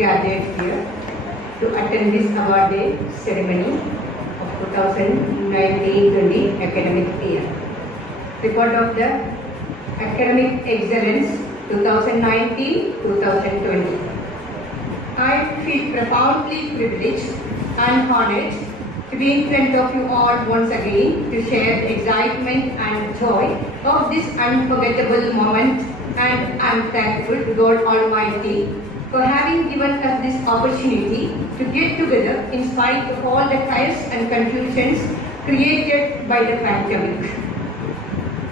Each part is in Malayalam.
gathered here to attend this award day ceremony of 2019-20 academic year. Report of the Academic Excellence 2019-2020. I feel profoundly privileged and honored to be in front of you all once again to share the excitement and joy of this unforgettable moment, and I am thankful to God Almighty for having given us this opportunity to get together in spite of all the chaos and confusions created by the pandemic.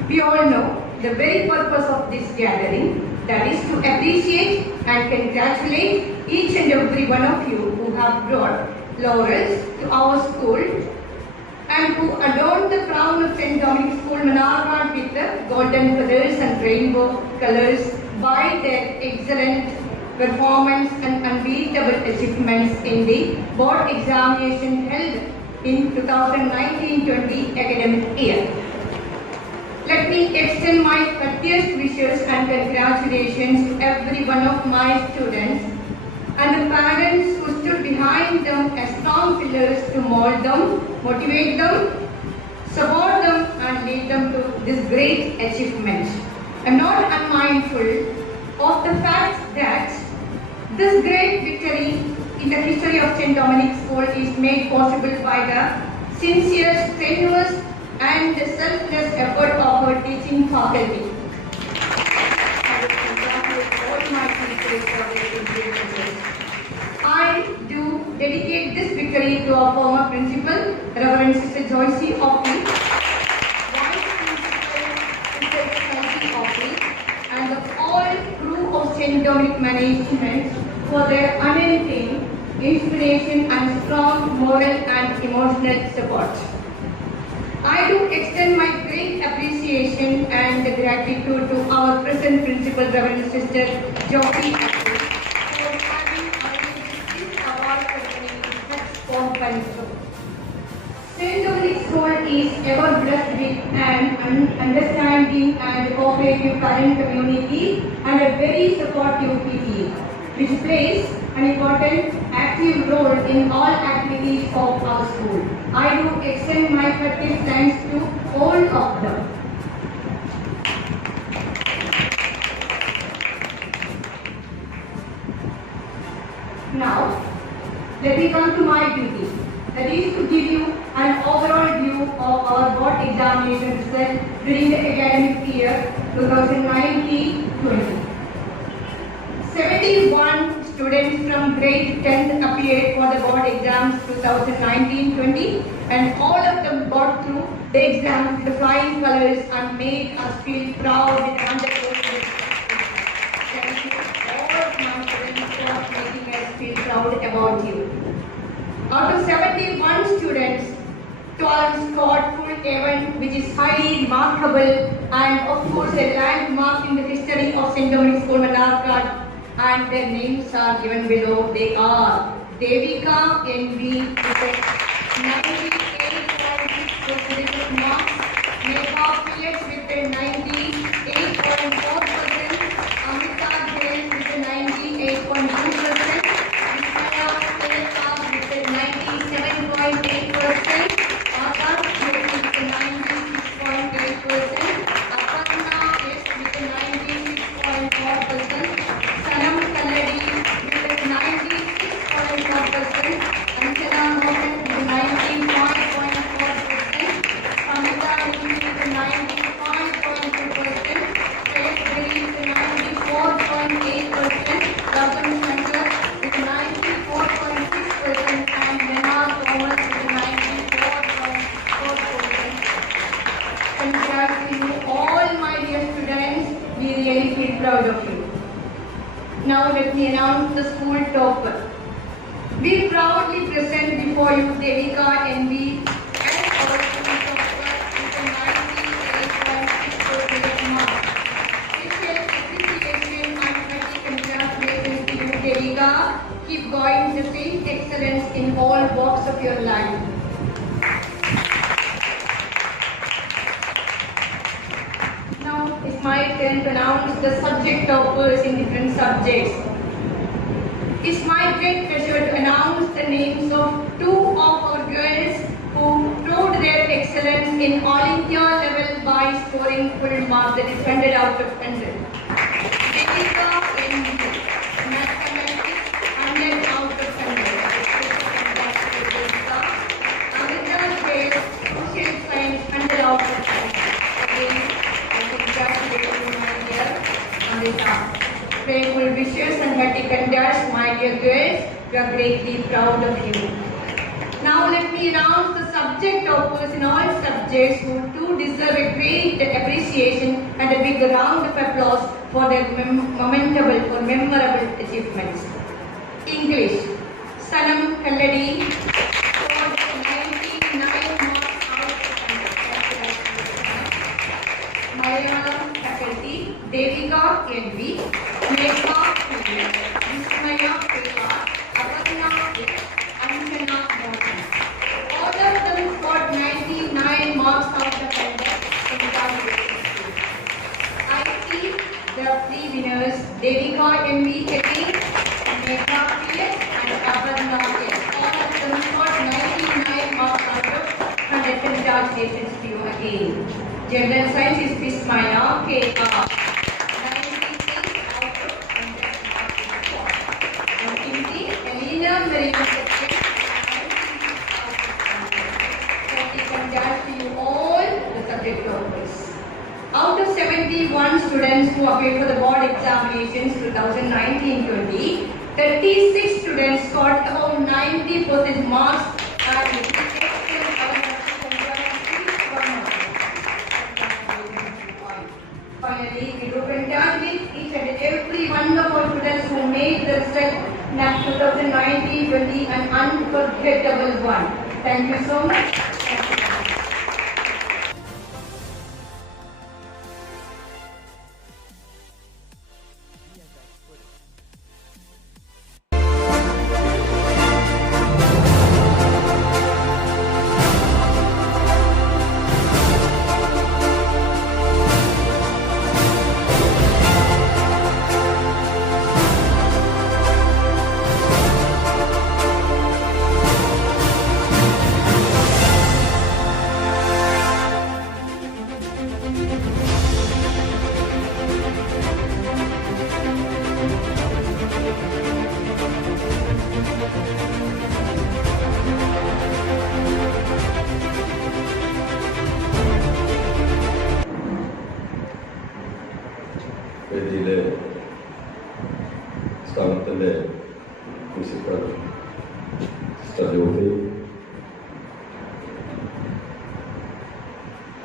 We all know the very purpose of this gathering, that is to appreciate and congratulate each and every one of you who have brought laurels to our school and who adorned the crown of St. Dominic School, Manargad, with the golden feathers and rainbow colors by their excellent performance and unbeatable achievements in the board examination held in 2019-20 academic year. Let me extend my heartiest wishes and congratulations to every one of my students and the parents who stood behind them as strong pillars to mold them, motivate them, support them and lead them to this great achievement. I am not unmindful of the fact that this great victory in the history of St. Dominic School is made possible by the sincere, strenuous and selfless effort of our teaching faculty. I would congratulate all my teachers for their sincere efforts. I do dedicate this victory to our former principal, Reverend Sister Joyce Oakley, Vice Principal Sister Joyce Oakley, and the all crew of St. Dominic Management for their unending inspiration and strong moral and emotional support. I do extend my great appreciation and gratitude to our present principal, Reverend Sister Joyce Oakley, for having arranged this award ceremony in such pomp and show. St. Dominic School is ever blessed with an understanding and cooperative current community and a very supportive PTA, which plays an important active role in all activities of our school. I do extend my heartiest thanks to all of them. Now, let me come to my duty. That is to give you an overall view of our board examination result during the academic year 2019-20. 71 students from grade 10 appeared for the board exams 2019-20 and all of them got through the exams with flying colors and made us feel proud with wonderful results. Thank you all of my students for making us feel proud about you. Out of 71 students, 12 scored full A1, which is highly remarkable and of course a landmark in the history of St. Dominic School, Manargad. And their names are given below. They are Devika NV with a 98.6% marks, Megha PX with a 98.4%, Amita Jain with a 98.2%, Vishaya Kelkar with a 97.8%, Akash with a 96.8%, Aparna S with a 96.4%, Sanam Kalladi with a 96.4%, Anjana Mohan with a 95.4%, Samita Devi with a 95.2%, Faith Giri with a 94.8%, Gautam Shankar with a 94.6%, and Nena Thomas with a 94.4%. Congrats to you all, my dear students. We really feel proud of you. Now let me announce the school topper. We proudly present before you Devika NV and our school topper with a 98.6% mark. Special appreciation and hearty congratulations to you, Devika. Keep going the same excellence in all walks of your life. Now it's my turn to announce the subject toppers in different subjects. It's my great pleasure to announce the names of two of our girls who proved their excellence in All India level by scoring full marks, that is 100 out of 100. Devika in mathematics, 100 out of 100. Amrita Jain, social science, 100 out of 100. Again, I congratulate you, my dear Amrita. Playful wishes and happy congrats, my dear girls. We are greatly proud of you. Now let me announce the subject toppers in all subjects who too deserve a great appreciation and a big round of applause for their memorable achievements. English, Sanam Kalladi scored 99 marks out of 100. Malayalam faculty, Devika NV, Megha P, Vismaya Pilla, Aparna P, Anjana Mohan. All of them got 99 marks out of 100. I see the three winners, Devika NV again, Megha P and Aparna P. All of them got 99 marks out of 100. Congratulations to you again. General Science is Vismaya K.R. 96 out of 100. And Hindi, Elena Marina Section, 96 out of 100. So we congrats to you all the subject toppers. Out of 71 students who appeared for the board examinations 2019-20, 36 students scored about 90% marks and finally, we do congratulate each and every one of our students who made the result NAC 2019-20 an unforgettable one. Thank you so much. വേദിയിലെ സ്ഥാപനത്തിൻ്റെ principal sister Jyothi,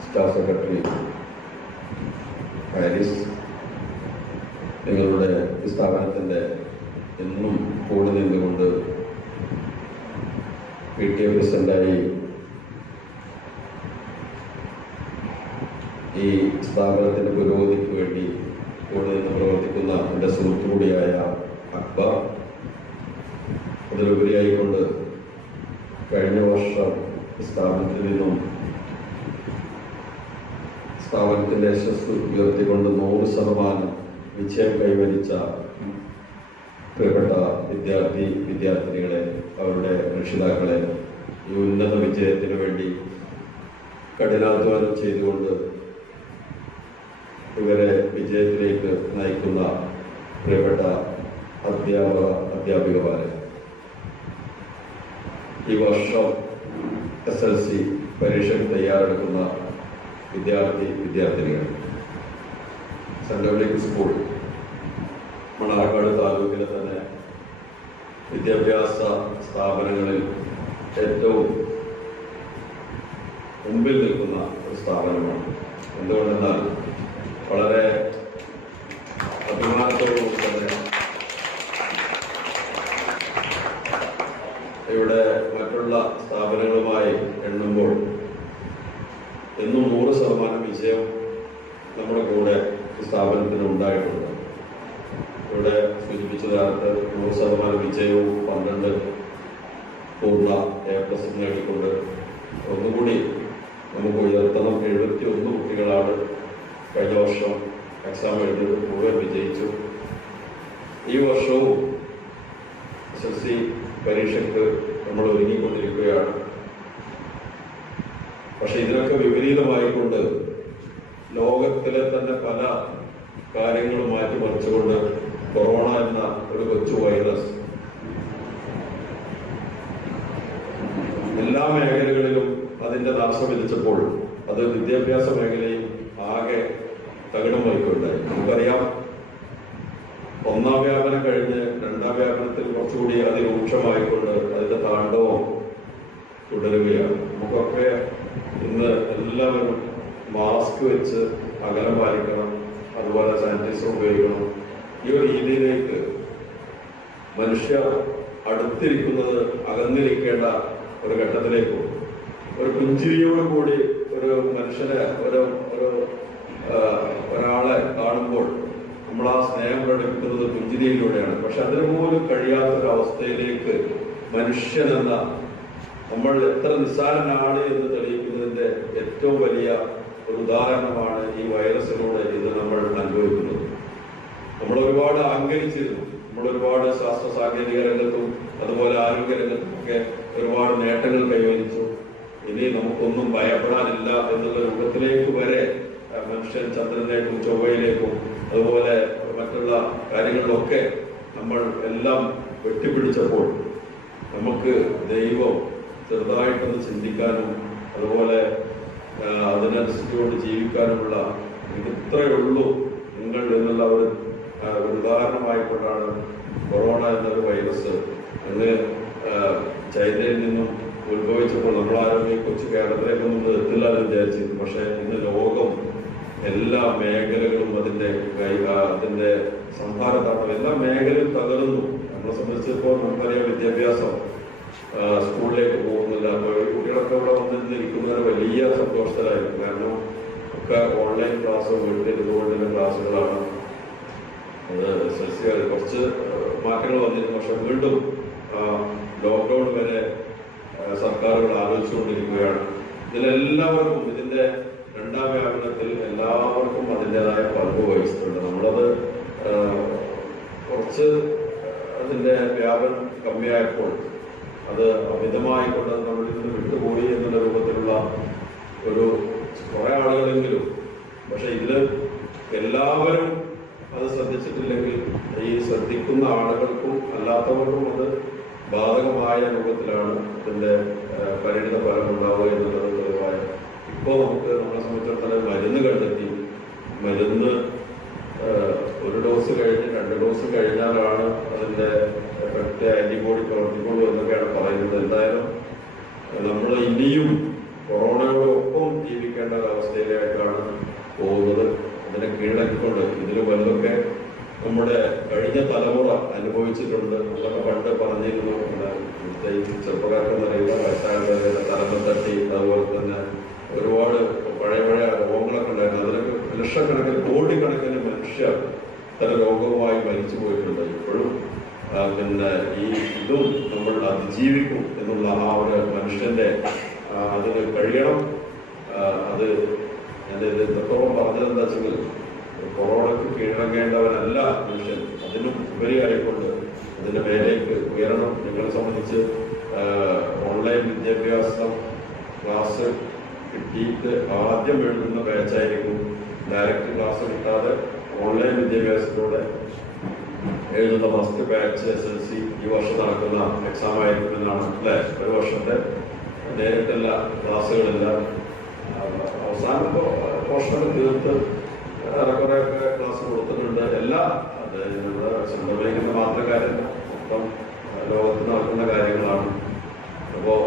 staff secretary Haris, നിങ്ങളുടെ ഈ സ്ഥാപനത്തിൻ്റെ എന്നും കൂടെ നിന്നുകൊണ്ട് PTA പ്രസിഡൻ്റായി ഈ സ്ഥാപനത്തിൻ്റെ പുരോഗതിക്ക് വേണ്ടി കൂടെ നിന്ന് പ്രവർത്തിക്കുന്ന എൻ്റെ സുഹൃത്തു കൂടിയായ അക്ബർ, അതിലുപരിയായിക്കൊണ്ട് കഴിഞ്ഞ വർഷം സ്ഥാപനത്തിൽ നിന്നും സ്ഥാപനത്തിൻ്റെ യശസ് ഉയർത്തിക്കൊണ്ട് 100% വിജയം കൈവരിച്ച പ്രിയപ്പെട്ട വിദ്യാർത്ഥിനികളെ, അവരുടെ രക്ഷിതാക്കളെ, ഈ ഉന്നത വിജയത്തിന് വേണ്ടി കഠിനാധ്വാനം ചെയ്തുകൊണ്ട് ഇവരെ വിജയത്തിലേക്ക് നയിക്കുന്ന പ്രിയപ്പെട്ട അധ്യാപികമാരെ, ഈ വർഷം SLC പരീക്ഷയ്ക്ക് തയ്യാറെടുക്കുന്ന വിദ്യാർത്ഥിനികൾ, സെൻറ് ഡൊമിനിക് സ്കൂൾ മണർക്കാട് താലൂക്കിലെ തന്നെ വിദ്യാഭ്യാസ സ്ഥാപനങ്ങളിൽ ഏറ്റവും മുമ്പിൽ നിൽക്കുന്ന ഒരു സ്ഥാപനമാണ്. എന്തുകൊണ്ടെന്നാൽ വളരെ അഭിമാനത്തോടുകൂടി തന്നെ ഇവിടെ മറ്റുള്ള സ്ഥാപനങ്ങളുമായി എണ്ണുമ്പോൾ എന്നും 100% വിജയം നമ്മുടെ കൂടെ ഈ സ്ഥാപനത്തിന് ഉണ്ടായിട്ടുണ്ട്. ഇവിടെ സൂചിപ്പിച്ച കാലത്ത് 100% വിജയവും 12 പൂർണ്ണ A+ നേടിക്കൊണ്ട് ഒന്നുകൂടി നമുക്ക് ഉയർത്തണം. 71 കുട്ടികളാണ് കഴിഞ്ഞ വർഷം എക്സാം എഴുതി മുഴുവൻ വിജയിച്ചു. ഈ വർഷവും SSLC പരീക്ഷയ്ക്ക് നമ്മൾ ഒരുങ്ങിക്കൊണ്ടിരിക്കുകയാണ്. പക്ഷെ ഇതിനൊക്കെ വിപരീതമായിക്കൊണ്ട് ലോകത്തിലെ തന്നെ പല കാര്യങ്ങളും മാറ്റിമറിച്ചുകൊണ്ട് കൊറോണ എന്ന ഒരു കൊച്ചു വൈറസ് എല്ലാ മേഖലകളിലും അതിന്റെ നാശം വിധിച്ചപ്പോൾ അത് വിദ്യാഭ്യാസ മേഖലയും ആകെ തകിടം മറിക്കുകയുണ്ടായി. നമുക്കറിയാം, ഒന്നാം വ്യാപനം കഴിഞ്ഞ് രണ്ടാം വ്യാപനത്തിൽ കുറച്ചുകൂടി അതിരൂക്ഷമായിക്കൊണ്ട് അതിന്റെ താണ്ഡവം തുടരുകയാണ്. നമുക്കൊക്കെ ഇന്ന് എല്ലാവരും മാസ്ക് വെച്ച് അകലം പാലിക്കണം, അതുപോലെ സാനിറ്റൈസർ ഉപയോഗിക്കണം. ഈ ഒരു രീതിയിലേക്ക് മനുഷ്യർ അടുത്തിരിക്കുന്നത് അകന്നിരിക്കേണ്ട ഒരു ഘട്ടത്തിലേക്ക് ഒരു പുഞ്ചിരിയോട് കൂടി ഒരു മനുഷ്യനെ ഒരാളെ കാണുമ്പോൾ നമ്മൾ ആ സ്നേഹം പ്രകടിപ്പിക്കുന്നത് പുഞ്ചിരിയിലൂടെയാണ്. പക്ഷെ അതിന് പോലും കഴിയാത്തൊരവസ്ഥയിലേക്ക് മനുഷ്യൻ എന്ന നമ്മൾ എത്ര നിസ്സാരനാണ് എന്ന് തെളിയിക്കുന്നതിന്റെ ഏറ്റവും വലിയ ഒരു ഉദാഹരണമാണ് ഈ വൈറസിലൂടെ ഇത് നമ്മൾ അനുഭവിക്കുന്നത്. നമ്മൾ ഒരുപാട് അഹങ്കരിച്ചിരുന്നു. നമ്മൾ ഒരുപാട് ശാസ്ത്ര സാങ്കേതിക രംഗത്തും അതുപോലെ ആരോഗ്യ രംഗത്തും ഒക്കെ ഒരുപാട് നേട്ടങ്ങൾ കൈവരിച്ചു. ഇനി നമുക്കൊന്നും ഭയപ്പെടാനില്ല എന്നുള്ള രൂപത്തിലേക്ക് വരെ മനുഷ്യൻ ചന്ദ്രനിലേക്കും ചൊവ്വയിലേക്കും അതുപോലെ മറ്റുള്ള കാര്യങ്ങളിലൊക്കെ നമ്മൾ എല്ലാം വെട്ടിപ്പിടിച്ചപ്പോൾ നമുക്ക് ദൈവം ചെറുതായിട്ടൊന്ന് ചിന്തിക്കാനും അതുപോലെ അതിനനുസരിച്ചുകൊണ്ട് ജീവിക്കാനുമുള്ള ഇത്രയേ ഉള്ളൂ നിങ്ങൾ എന്നുള്ള ഒരു ഉദാഹരണമായിക്കൊണ്ടാണ് കൊറോണ എന്നൊരു വൈറസ് അന്ന് ചൈനയിൽ നിന്നും ഉത്ഭവിച്ചപ്പോൾ നമ്മളാരും ഈ കൊച്ചു കേരളത്തിലേക്കൊന്നും എത്തില്ല എന്ന് വിചാരിച്ചിരുന്നു. പക്ഷെ ഇന്ന് ലോകം എല്ലാ മേഖലകളും അതിന്റെ സംഭാരതാട്ടം എല്ലാ മേഖലയും തകർന്നു. നമ്മളെ സംബന്ധിച്ചിപ്പോൾ നമുക്കറിയാം, വിദ്യാഭ്യാസം സ്കൂളിലേക്ക് പോകുന്നില്ല. കുട്ടികളൊക്കെ ഇവിടെ വന്നിരിക്കുന്നതിന് വലിയ സന്തോഷത്തിലായിരുന്നു. കാരണം ഒക്കെ ഓൺലൈൻ ക്ലാസ് വീട്ടിലിരുന്നുകൊണ്ടുള്ള ക്ലാസ്സുകളാണ്. അത് SSLC കുറച്ച് മാറ്റങ്ങൾ വന്നിരുന്നു. പക്ഷെ വീണ്ടും ലോക്ക്ഡൌൺ വരെ സർക്കാരുകൾ ആലോചിച്ചുകൊണ്ടിരിക്കുകയാണ്. ഇതിലെല്ലാവർക്കും ഇതിന്റെ രണ്ടാം വ്യാപനത്തിൽ എല്ലാവർക്കും അതിൻ്റെതായ പങ്ക് വഹിച്ചിട്ടുണ്ട്. നമ്മളത് കുറച്ച് അതിന്റെ വ്യാപനം കമ്മിയായപ്പോൾ അത് അമിതമായിക്കൊണ്ട് നമ്മളിൽ നിന്ന് വിട്ടുപോയി എന്നുള്ള രൂപത്തിലുള്ള ഒരു കുറെ ആളുകളെങ്കിലും, പക്ഷെ ഇതില് എല്ലാവരും അത് ശ്രദ്ധിച്ചിട്ടില്ലെങ്കിൽ ഈ ശ്രദ്ധിക്കുന്ന ആളുകൾക്കും അല്ലാത്തവർക്കും അത് ബാധകമായ രൂപത്തിലാണ് ഇതിന്റെ പരിണിത ഫലം ഉണ്ടാവുക എന്നുള്ളത് തെളിവായ. ഇപ്പോൾ നമുക്ക് നമ്മളെ സംബന്ധിച്ചിടത്തോളം മരുന്ന് കണ്ടെത്തി. മരുന്ന് ഒരു ഡോസ് കഴിഞ്ഞ് 2 ഡോസ് കഴിഞ്ഞാലാണ് അതിന്റെ എഫക്റ്റ് ആന്റിബോഡി പ്രവർത്തിക്കുള്ളൂ എന്നൊക്കെയാണ് പറയുന്നത്. എന്തായാലും നമ്മൾ ഇനിയും കൊറോണയോടൊപ്പം ജീവിക്കേണ്ട ഒരവസ്ഥയിലേക്കാണ് പോകുന്നത്. അതിനെ കീഴടക്കിക്കൊണ്ട് ഇതിൽ വല്ലതൊക്കെ നമ്മുടെ കഴിഞ്ഞ തലമുറ അനുഭവിച്ചിട്ടുണ്ട്. നമ്മളൊക്കെ പണ്ട് പറഞ്ഞിരുന്നു, ചെറുപ്പക്കാർക്കെന്ന് അറിയില്ല, വയസ്സായവരുടെ തലമ തട്ടി, അതുപോലെ തന്നെ ഒരുപാട് പഴയ രോഗങ്ങളൊക്കെ ഉണ്ടായിരുന്നു. അതിലൊക്കെ ലക്ഷക്കണക്കിന് കോടിക്കണക്കിന് മനുഷ്യർ തല രോഗവുമായി മരിച്ചു പോയിട്ടുണ്ട്. ഇപ്പോഴും പിന്നെ ഇതും നമ്മൾ അതിജീവിക്കും എന്നുള്ള ആ ഒരു മനുഷ്യന്റെ അതിന് കഴിയണം. അത് ഞാനിത് എത്രത്തോളം പറഞ്ഞത് എന്താ വെച്ചെങ്കിൽ, കൊറോണയ്ക്ക് കീഴടങ്ങേണ്ടവനല്ല മനുഷ്യൻ, അതിനും ഉപരിയായിക്കൊണ്ട് അതിന്റെ മേലേക്ക് ഉയരണം. ഞങ്ങളെ സംബന്ധിച്ച് ഓൺലൈൻ വിദ്യാഭ്യാസം ക്ലാസ് കിട്ടിയിട്ട് ആദ്യം എഴുതുന്ന ബാച്ചായിരിക്കും. ഡയറക്റ്റ് ക്ലാസ് കിട്ടാതെ ഓൺലൈൻ വിദ്യാഭ്യാസത്തിലൂടെ എഴുതുന്ന ഫസ്റ്റ് ബാച്ച് SSLC ഈ വർഷം നടക്കുന്ന എക്സാം ആയിരിക്കും എന്നാണ് അല്ലെ. ഒരു വർഷത്തെ നേരിട്ടുള്ള ക്ലാസ്സുകളില്ല. അവസാനം പോർഷനൊക്കെ തീർത്ത് ഏറെക്കുറെയൊക്കെ ക്ലാസ് കൊടുത്തിട്ടുണ്ട്. എല്ലാ സ്വന്തം വഹിക്കുന്ന മാത്രം കാര്യം മൊത്തം ലോകത്ത് നടക്കുന്ന കാര്യങ്ങളാണ്. അപ്പോൾ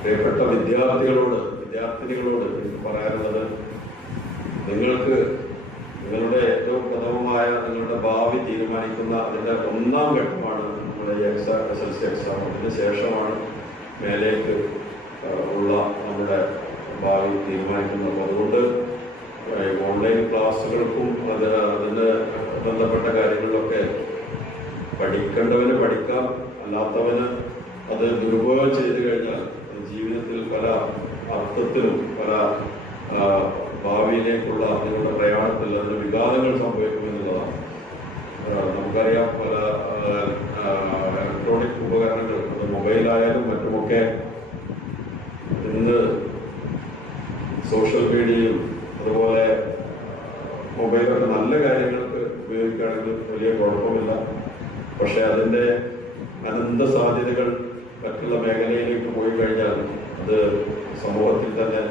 പ്രിയപ്പെട്ട വിദ്യാർത്ഥിനികളോട് എനിക്ക് പറയാനുള്ളത്, നിങ്ങൾക്ക് നിങ്ങളുടെ ഏറ്റവും പ്രഥമമായ നിങ്ങളുടെ ഭാവി തീരുമാനിക്കുന്ന അതിൻ്റെ ഒന്നാം ഘട്ടമാണ് നമ്മുടെ ഈ SSLC എക്സാം. അതിന് ശേഷമാണ് മേലേക്ക് ഉള്ള നമ്മുടെ ഭാവി തീരുമാനിക്കുന്നത്. അതുകൊണ്ട് ഓൺലൈൻ ക്ലാസ്സുകൾക്കും അതിന് ബന്ധപ്പെട്ട കാര്യങ്ങളിലൊക്കെ പഠിക്കേണ്ടവന് പഠിക്കാം, അല്ലാത്തവന് അത് ദുരുപയോഗം ചെയ്തു കഴിഞ്ഞാൽ ജീവിതത്തിൽ പല അർത്ഥത്തിലും പല ഭാവിയിലേക്കുള്ള നിങ്ങളുടെ പ്രയാണത്തിൽ അതിന് വിഘാതങ്ങൾ സംഭവിക്കുമെന്നുള്ളതാണ്. നമുക്കറിയാം പല ഇലക്ട്രോണിക് ഉപകരണങ്ങൾ, മൊബൈലായാലും മറ്റുമൊക്കെ ഇന്ന് സോഷ്യൽ മീഡിയയും അതുപോലെ മൊബൈലൊക്കെ നല്ല കാര്യങ്ങൾക്ക് ഉപയോഗിക്കുകയാണെങ്കിൽ വലിയ കുഴപ്പമില്ല. പക്ഷെ അതിൻ്റെ അനന്ത സാധ്യതകൾ മറ്റുള്ള മേഖലയിലേക്ക് പോയി കഴിഞ്ഞാൽ അത് സമൂഹത്തിൽ തന്നെ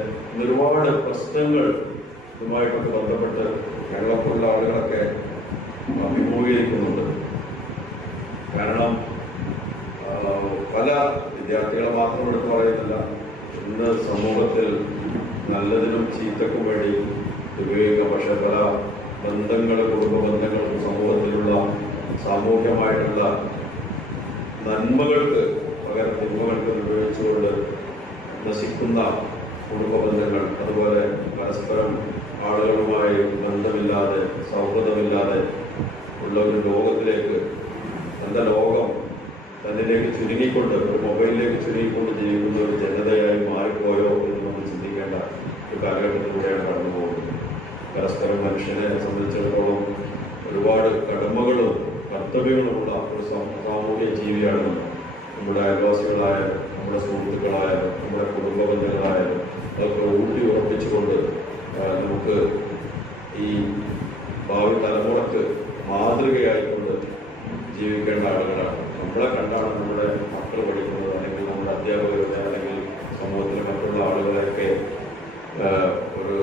ഒരുപാട് പ്രശ്നങ്ങൾ ഇതുമായിട്ടൊക്കെ ബന്ധപ്പെട്ട് കേരളത്തിലുള്ള ആളുകളൊക്കെ അഭിമുഖീകരിക്കുന്നുണ്ട്. കാരണം പല വിദ്യാർത്ഥികളെ മാത്രം എടുത്ത് പറയുന്നില്ല, ഇന്ന് സമൂഹത്തിൽ നല്ലതിനും ചീത്തക്കും വേണ്ടി ഉപയോഗിക്കാം. പക്ഷെ പല ബന്ധങ്ങൾ, കുടുംബ ബന്ധങ്ങൾക്കും സമൂഹത്തിലുള്ള സാമൂഹ്യമായിട്ടുള്ള നന്മകൾക്ക് പകരം തിന്മകൾക്ക് ഉപയോഗിച്ചുകൊണ്ട് നശിക്കുന്ന കുടുംബ ബന്ധങ്ങൾ, അതുപോലെ പരസ്പരം ആളുകളുമായി ബന്ധമില്ലാതെ സൗഹൃദമില്ലാതെ ഉള്ള ഒരു ലോകത്തിലേക്ക്, തൻ്റെ ലോകം തന്നിലേക്ക് ചുരുങ്ങിക്കൊണ്ട്, ഒരു മൊബൈലിലേക്ക് ചുരുങ്ങിക്കൊണ്ട് ജീവിക്കുന്ന ഒരു ജനതയായി മാറിപ്പോയോ എന്ന് നമ്മൾ ചിന്തിക്കേണ്ട ഒരു കാലഘട്ടത്തിലൂടെയാണ് കടന്നു പോകുന്നത്. പരസ്പരം മനുഷ്യനെ സംബന്ധിച്ചിടത്തോളം ഒരുപാട് കടമകളും കർത്തവ്യങ്ങളുമുള്ള ഒരു സാമൂഹ്യ ജീവിയാണ് നമ്മുടെ അയൽവാസികളായാലും നമ്മുടെ സുഹൃത്തുക്കളായാലും നമ്മുടെ കുടുംബ ബന്ധങ്ങളായാലും അതൊക്കെ ഊട്ടി ഉറപ്പിച്ചുകൊണ്ട് നമുക്ക് ഈ ഭാവി തലമുറക്ക് മാതൃകയായിക്കൊണ്ട് ജീവിക്കേണ്ട ആളുകളാണ്. നമ്മളെ കണ്ടാണ് നമ്മുടെ മക്കൾ പഠിക്കുന്നത്, അല്ലെങ്കിൽ നമ്മുടെ അധ്യാപകരുടെ, അല്ലെങ്കിൽ സമൂഹത്തിലെ മറ്റുള്ള ആളുകളെയൊക്കെ ഒരു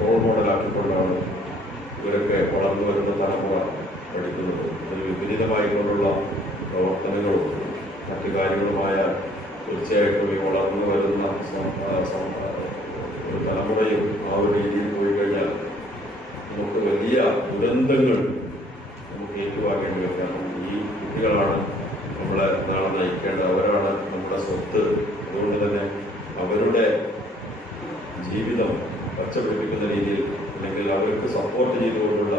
റോൾ മോഡലാക്കിക്കൊണ്ടാണ് ഇവരൊക്കെ വളർന്നു വരുന്ന തലമുറ പഠിക്കുന്നത്. അതിന് വിപരീതമായിക്കൊണ്ടുള്ള പ്രവർത്തനങ്ങളും മറ്റു കാര്യങ്ങളുമായ തീർച്ചയായിട്ടും ഈ വളർന്നു വരുന്ന ഒരു തലമുറയും ആ ഒരു രീതിയിൽ പോയി കഴിഞ്ഞാൽ നമുക്ക് വലിയ ദുരന്തങ്ങൾ നമുക്ക് ഏറ്റുവാങ്ങേണ്ടി വയ്ക്കാം. ഈ കുട്ടികളാണ് നമ്മളെ നാളെ നയിക്കേണ്ടത്, അവരാണ് നമ്മുടെ സ്വത്ത്. അതുകൊണ്ട് തന്നെ അവരുടെ ജീവിതം പച്ചപിടിപ്പിക്കുന്ന രീതിയിൽ, അല്ലെങ്കിൽ അവർക്ക് സപ്പോർട്ട് ചെയ്തുകൊണ്ടുള്ള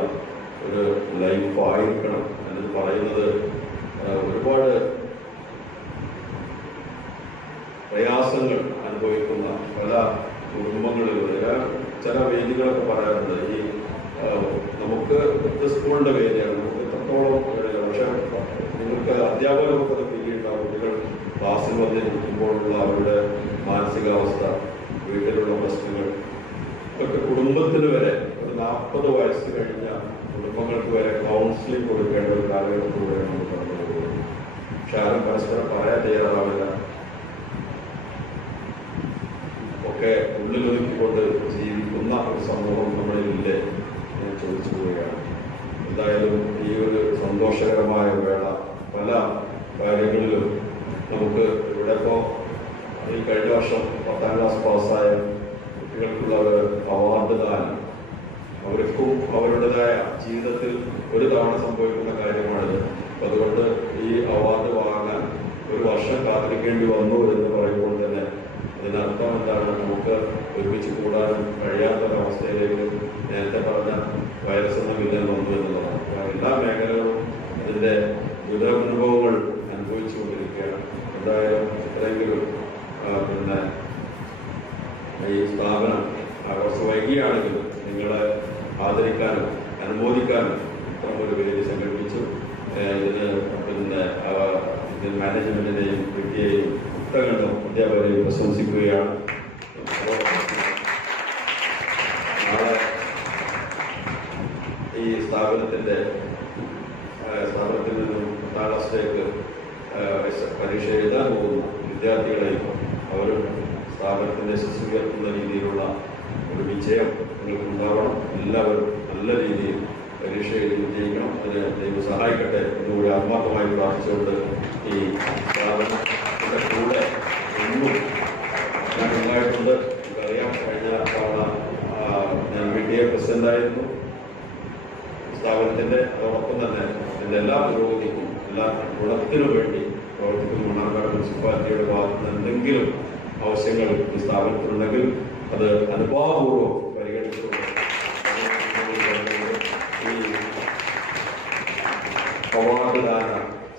ഒരു ലൈഫ് ആയിരിക്കണം എന്നത് പറയുന്നത്. ഒരുപാട് പ്രയാസങ്ങൾ അനുഭവിക്കുന്ന പല കുടുംബങ്ങളിലൂടെ ചില വേദികളൊക്കെ പറയാറുണ്ട്. ഈ നമുക്ക് സ്കൂളിൻ്റെ വേദിയാണ്, നമുക്ക് എത്രത്തോളം, പക്ഷെ നിങ്ങൾക്ക് അധ്യാപകർക്കൊക്കെ അത് ഫീൽ ചെയ്യുന്ന കുട്ടികൾ ക്ലാസ്സിൽ വന്നിരിക്കുമ്പോഴുള്ള അവരുടെ മാനസികാവസ്ഥ, വീട്ടിലുള്ള പ്രശ്നങ്ങൾ ഒക്കെ കുടുംബത്തിന് വരെ ഒരു 40 വയസ്സ് കഴിഞ്ഞ കുടുംബങ്ങൾക്ക് വരെ കൗൺസിലിംഗ് കൊടുക്കേണ്ട ഒരു കാലഘട്ടത്തിലൂടെയാണ് നമ്മൾ കടന്നു പോകുന്നത്. പക്ഷെ ആരും പരസ്പരം പറയാൻ തയ്യാറാവില്ല. ഒക്കെ ഉള്ളിലൊതുക്കിക്കൊണ്ട് ജീവിക്കുന്ന ഒരു സമൂഹം നമ്മളിലില്ലേ എന്ന് ചോദിച്ചു പോവുകയാണ്. എന്തായാലും ഈ ഒരു സന്തോഷകരമായ വേള പല കാര്യങ്ങളിലും നമുക്ക് ഇവിടെ ഇപ്പോൾ ഈ കഴിഞ്ഞ വർഷം 10ാം ക്ലാസ് പാസ്സായ കുട്ടികൾക്കുള്ള ഒരു അവാർഡ് ദാനം അവർക്കും അവരുടേതായ ജീവിതത്തിൽ ഒരു തവണ സംഭവിക്കുന്ന കാര്യമാണിത്. അതുകൊണ്ട് ഈ അവാർഡ് വാങ്ങാൻ ഒരു വർഷം കാത്തിരിക്കേണ്ടി വന്നു എന്ന് പറയുമ്പോൾ തന്നെ അതിനർത്ഥം എന്താണ്? നമുക്ക് ഒരുമിച്ച് കൂടാനും കഴിയാത്തൊരവസ്ഥയിലേക്ക് നേരത്തെ പറഞ്ഞ വൈറസ് എന്ന വില്ലൻ വന്നു എന്നുള്ളതാണ്. എല്ലാ മേഖലകളും അതിൻ്റെ ദുരനുഭവങ്ങൾ അനുഭവിച്ചുകൊണ്ടിരിക്കുകയാണ്. എന്തായാലും ഇത്രയെങ്കിലും പിന്നെ ഈ സ്ഥാപനം കുറച്ച് വൈകിയാണെങ്കിലും നിങ്ങളെ ആദരിക്കാനും അനുമോദിക്കാനും ഇത്തരമൊരു വേദി സംഘടിപ്പിച്ചു. ഇതിന് പിന്നെ ഇതിൽ മാനേജ്മെന്റിനെയും കുട്ടിയെയും പുസ്തകങ്ങളും അധ്യാപകരെയും പ്രശംസിക്കുകയാണ്. നാളെ ഈ സ്ഥാപനത്തിൽ നിന്നും 10ാം ക്ലാസ്സിലേക്ക് പരീക്ഷ എഴുതാൻ പോകുന്ന വിദ്യാർത്ഥികളെയും അവരും സ്ഥാപനത്തിൻ്റെ ശിശു ഉയർത്തുന്ന രീതിയിലുള്ള ഒരു വിജയം നിങ്ങൾക്ക് ഉണ്ടാവണം. എല്ലാവരും നല്ല രീതിയിൽ പരീക്ഷ എഴുതി വിജയിക്കണം. അതിന് ദൈവം സഹായിക്കട്ടെ എന്നുകൂടി ആത്മാർത്ഥമായി പ്രാർത്ഥിച്ചുകൊണ്ട് ഈ സ്ഥാപനത്തിൻ്റെ കൂടെ എന്നും ഞാൻ ഉണ്ടായിട്ടുണ്ട്. എനിക്കറിയാം, കഴിഞ്ഞ തവണ ഞാൻ PTA പ്രസിഡന്റായിരുന്നു സ്ഥാപനത്തിൻ്റെ. അതോടൊപ്പം തന്നെ ഇതിൻ്റെ എല്ലാ പുരോഗതിക്കും എല്ലാ ഗുണത്തിനും വേണ്ടി പ്രവർത്തിക്കുന്ന മണ്ണാർക്കാട് മുനിസിപ്പാലിറ്റിയുടെ ഭാഗത്ത് നിന്ന് എന്തെങ്കിലും ആവശ്യങ്ങൾ ഈ സ്ഥാപനത്തിലുണ്ടെങ്കിൽ അത് അനുഭാവപൂർവ്വം പരിഗണിച്ചുകൊണ്ട് ഈ അവാർഡ് ദാന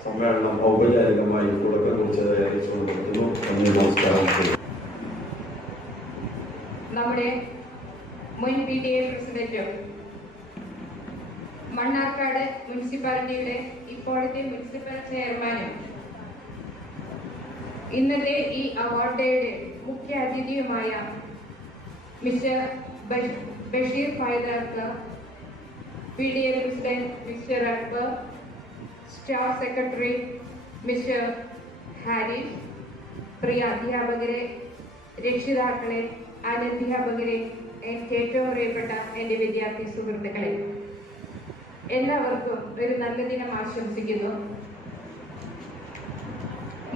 സമ്മേളനം ഔപചാരികമായി തുടക്കം കുറിച്ചത് അറിയിച്ചുകൊണ്ടിരിക്കുന്നു. നമസ്കാരം. നമ്മുടെ മുൻ PTA പ്രസിഡന്റും മണ്ണാർക്കാട് മുനിസിപ്പാലിറ്റിയുടെ ഇപ്പോഴത്തെ മുനിസിപ്പൽ ചെയർമാനും ഇന്നത്തെ ഈ അവാർഡയുടെ മുഖ്യ അതിഥിയുമായ മിസ്റ്റർ ബഷീർ ഫൈദർക്ക്, PTA president mister Akbar, staff secretary mister Haris, പ്രിയ അധ്യാപകരെ, രക്ഷിതാക്കളെ, അനധ്യാപകരെ, എനിക്ക് ഏറ്റവും പ്രിയപ്പെട്ട എൻ്റെ വിദ്യാർത്ഥി സുഹൃത്തുക്കളെ, എല്ലാവർക്കും ഒരു നല്ല ദിനം ആശംസിക്കുന്നു.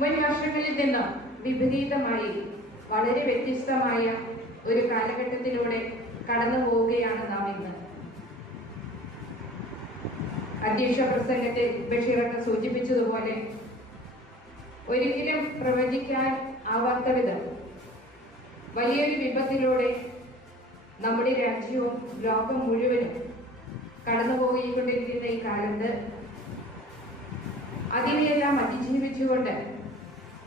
മുൻ വർഷങ്ങളിൽ നിന്നും വിപരീതമായി വളരെ വ്യത്യസ്തമായ ഒരു കാലഘട്ടത്തിലൂടെ കടന്നു പോവുകയാണ് നാം ഇന്ന്. അധ്യക്ഷ പ്രസംഗത്തിൽ ബഷീറൊക്കെ സൂചിപ്പിച്ചതുപോലെ ഒരിക്കലും പ്രവചിക്കാൻ ആവാത്ത വിധം വലിയൊരു വിപത്തിലൂടെ നമ്മുടെ രാജ്യവും ലോകം മുഴുവനും കടന്നു പോയിക്കൊണ്ടിരിക്കുന്ന ഈ കാലത്ത് അതിനെയെല്ലാം അതിജീവിച്ചുകൊണ്ട്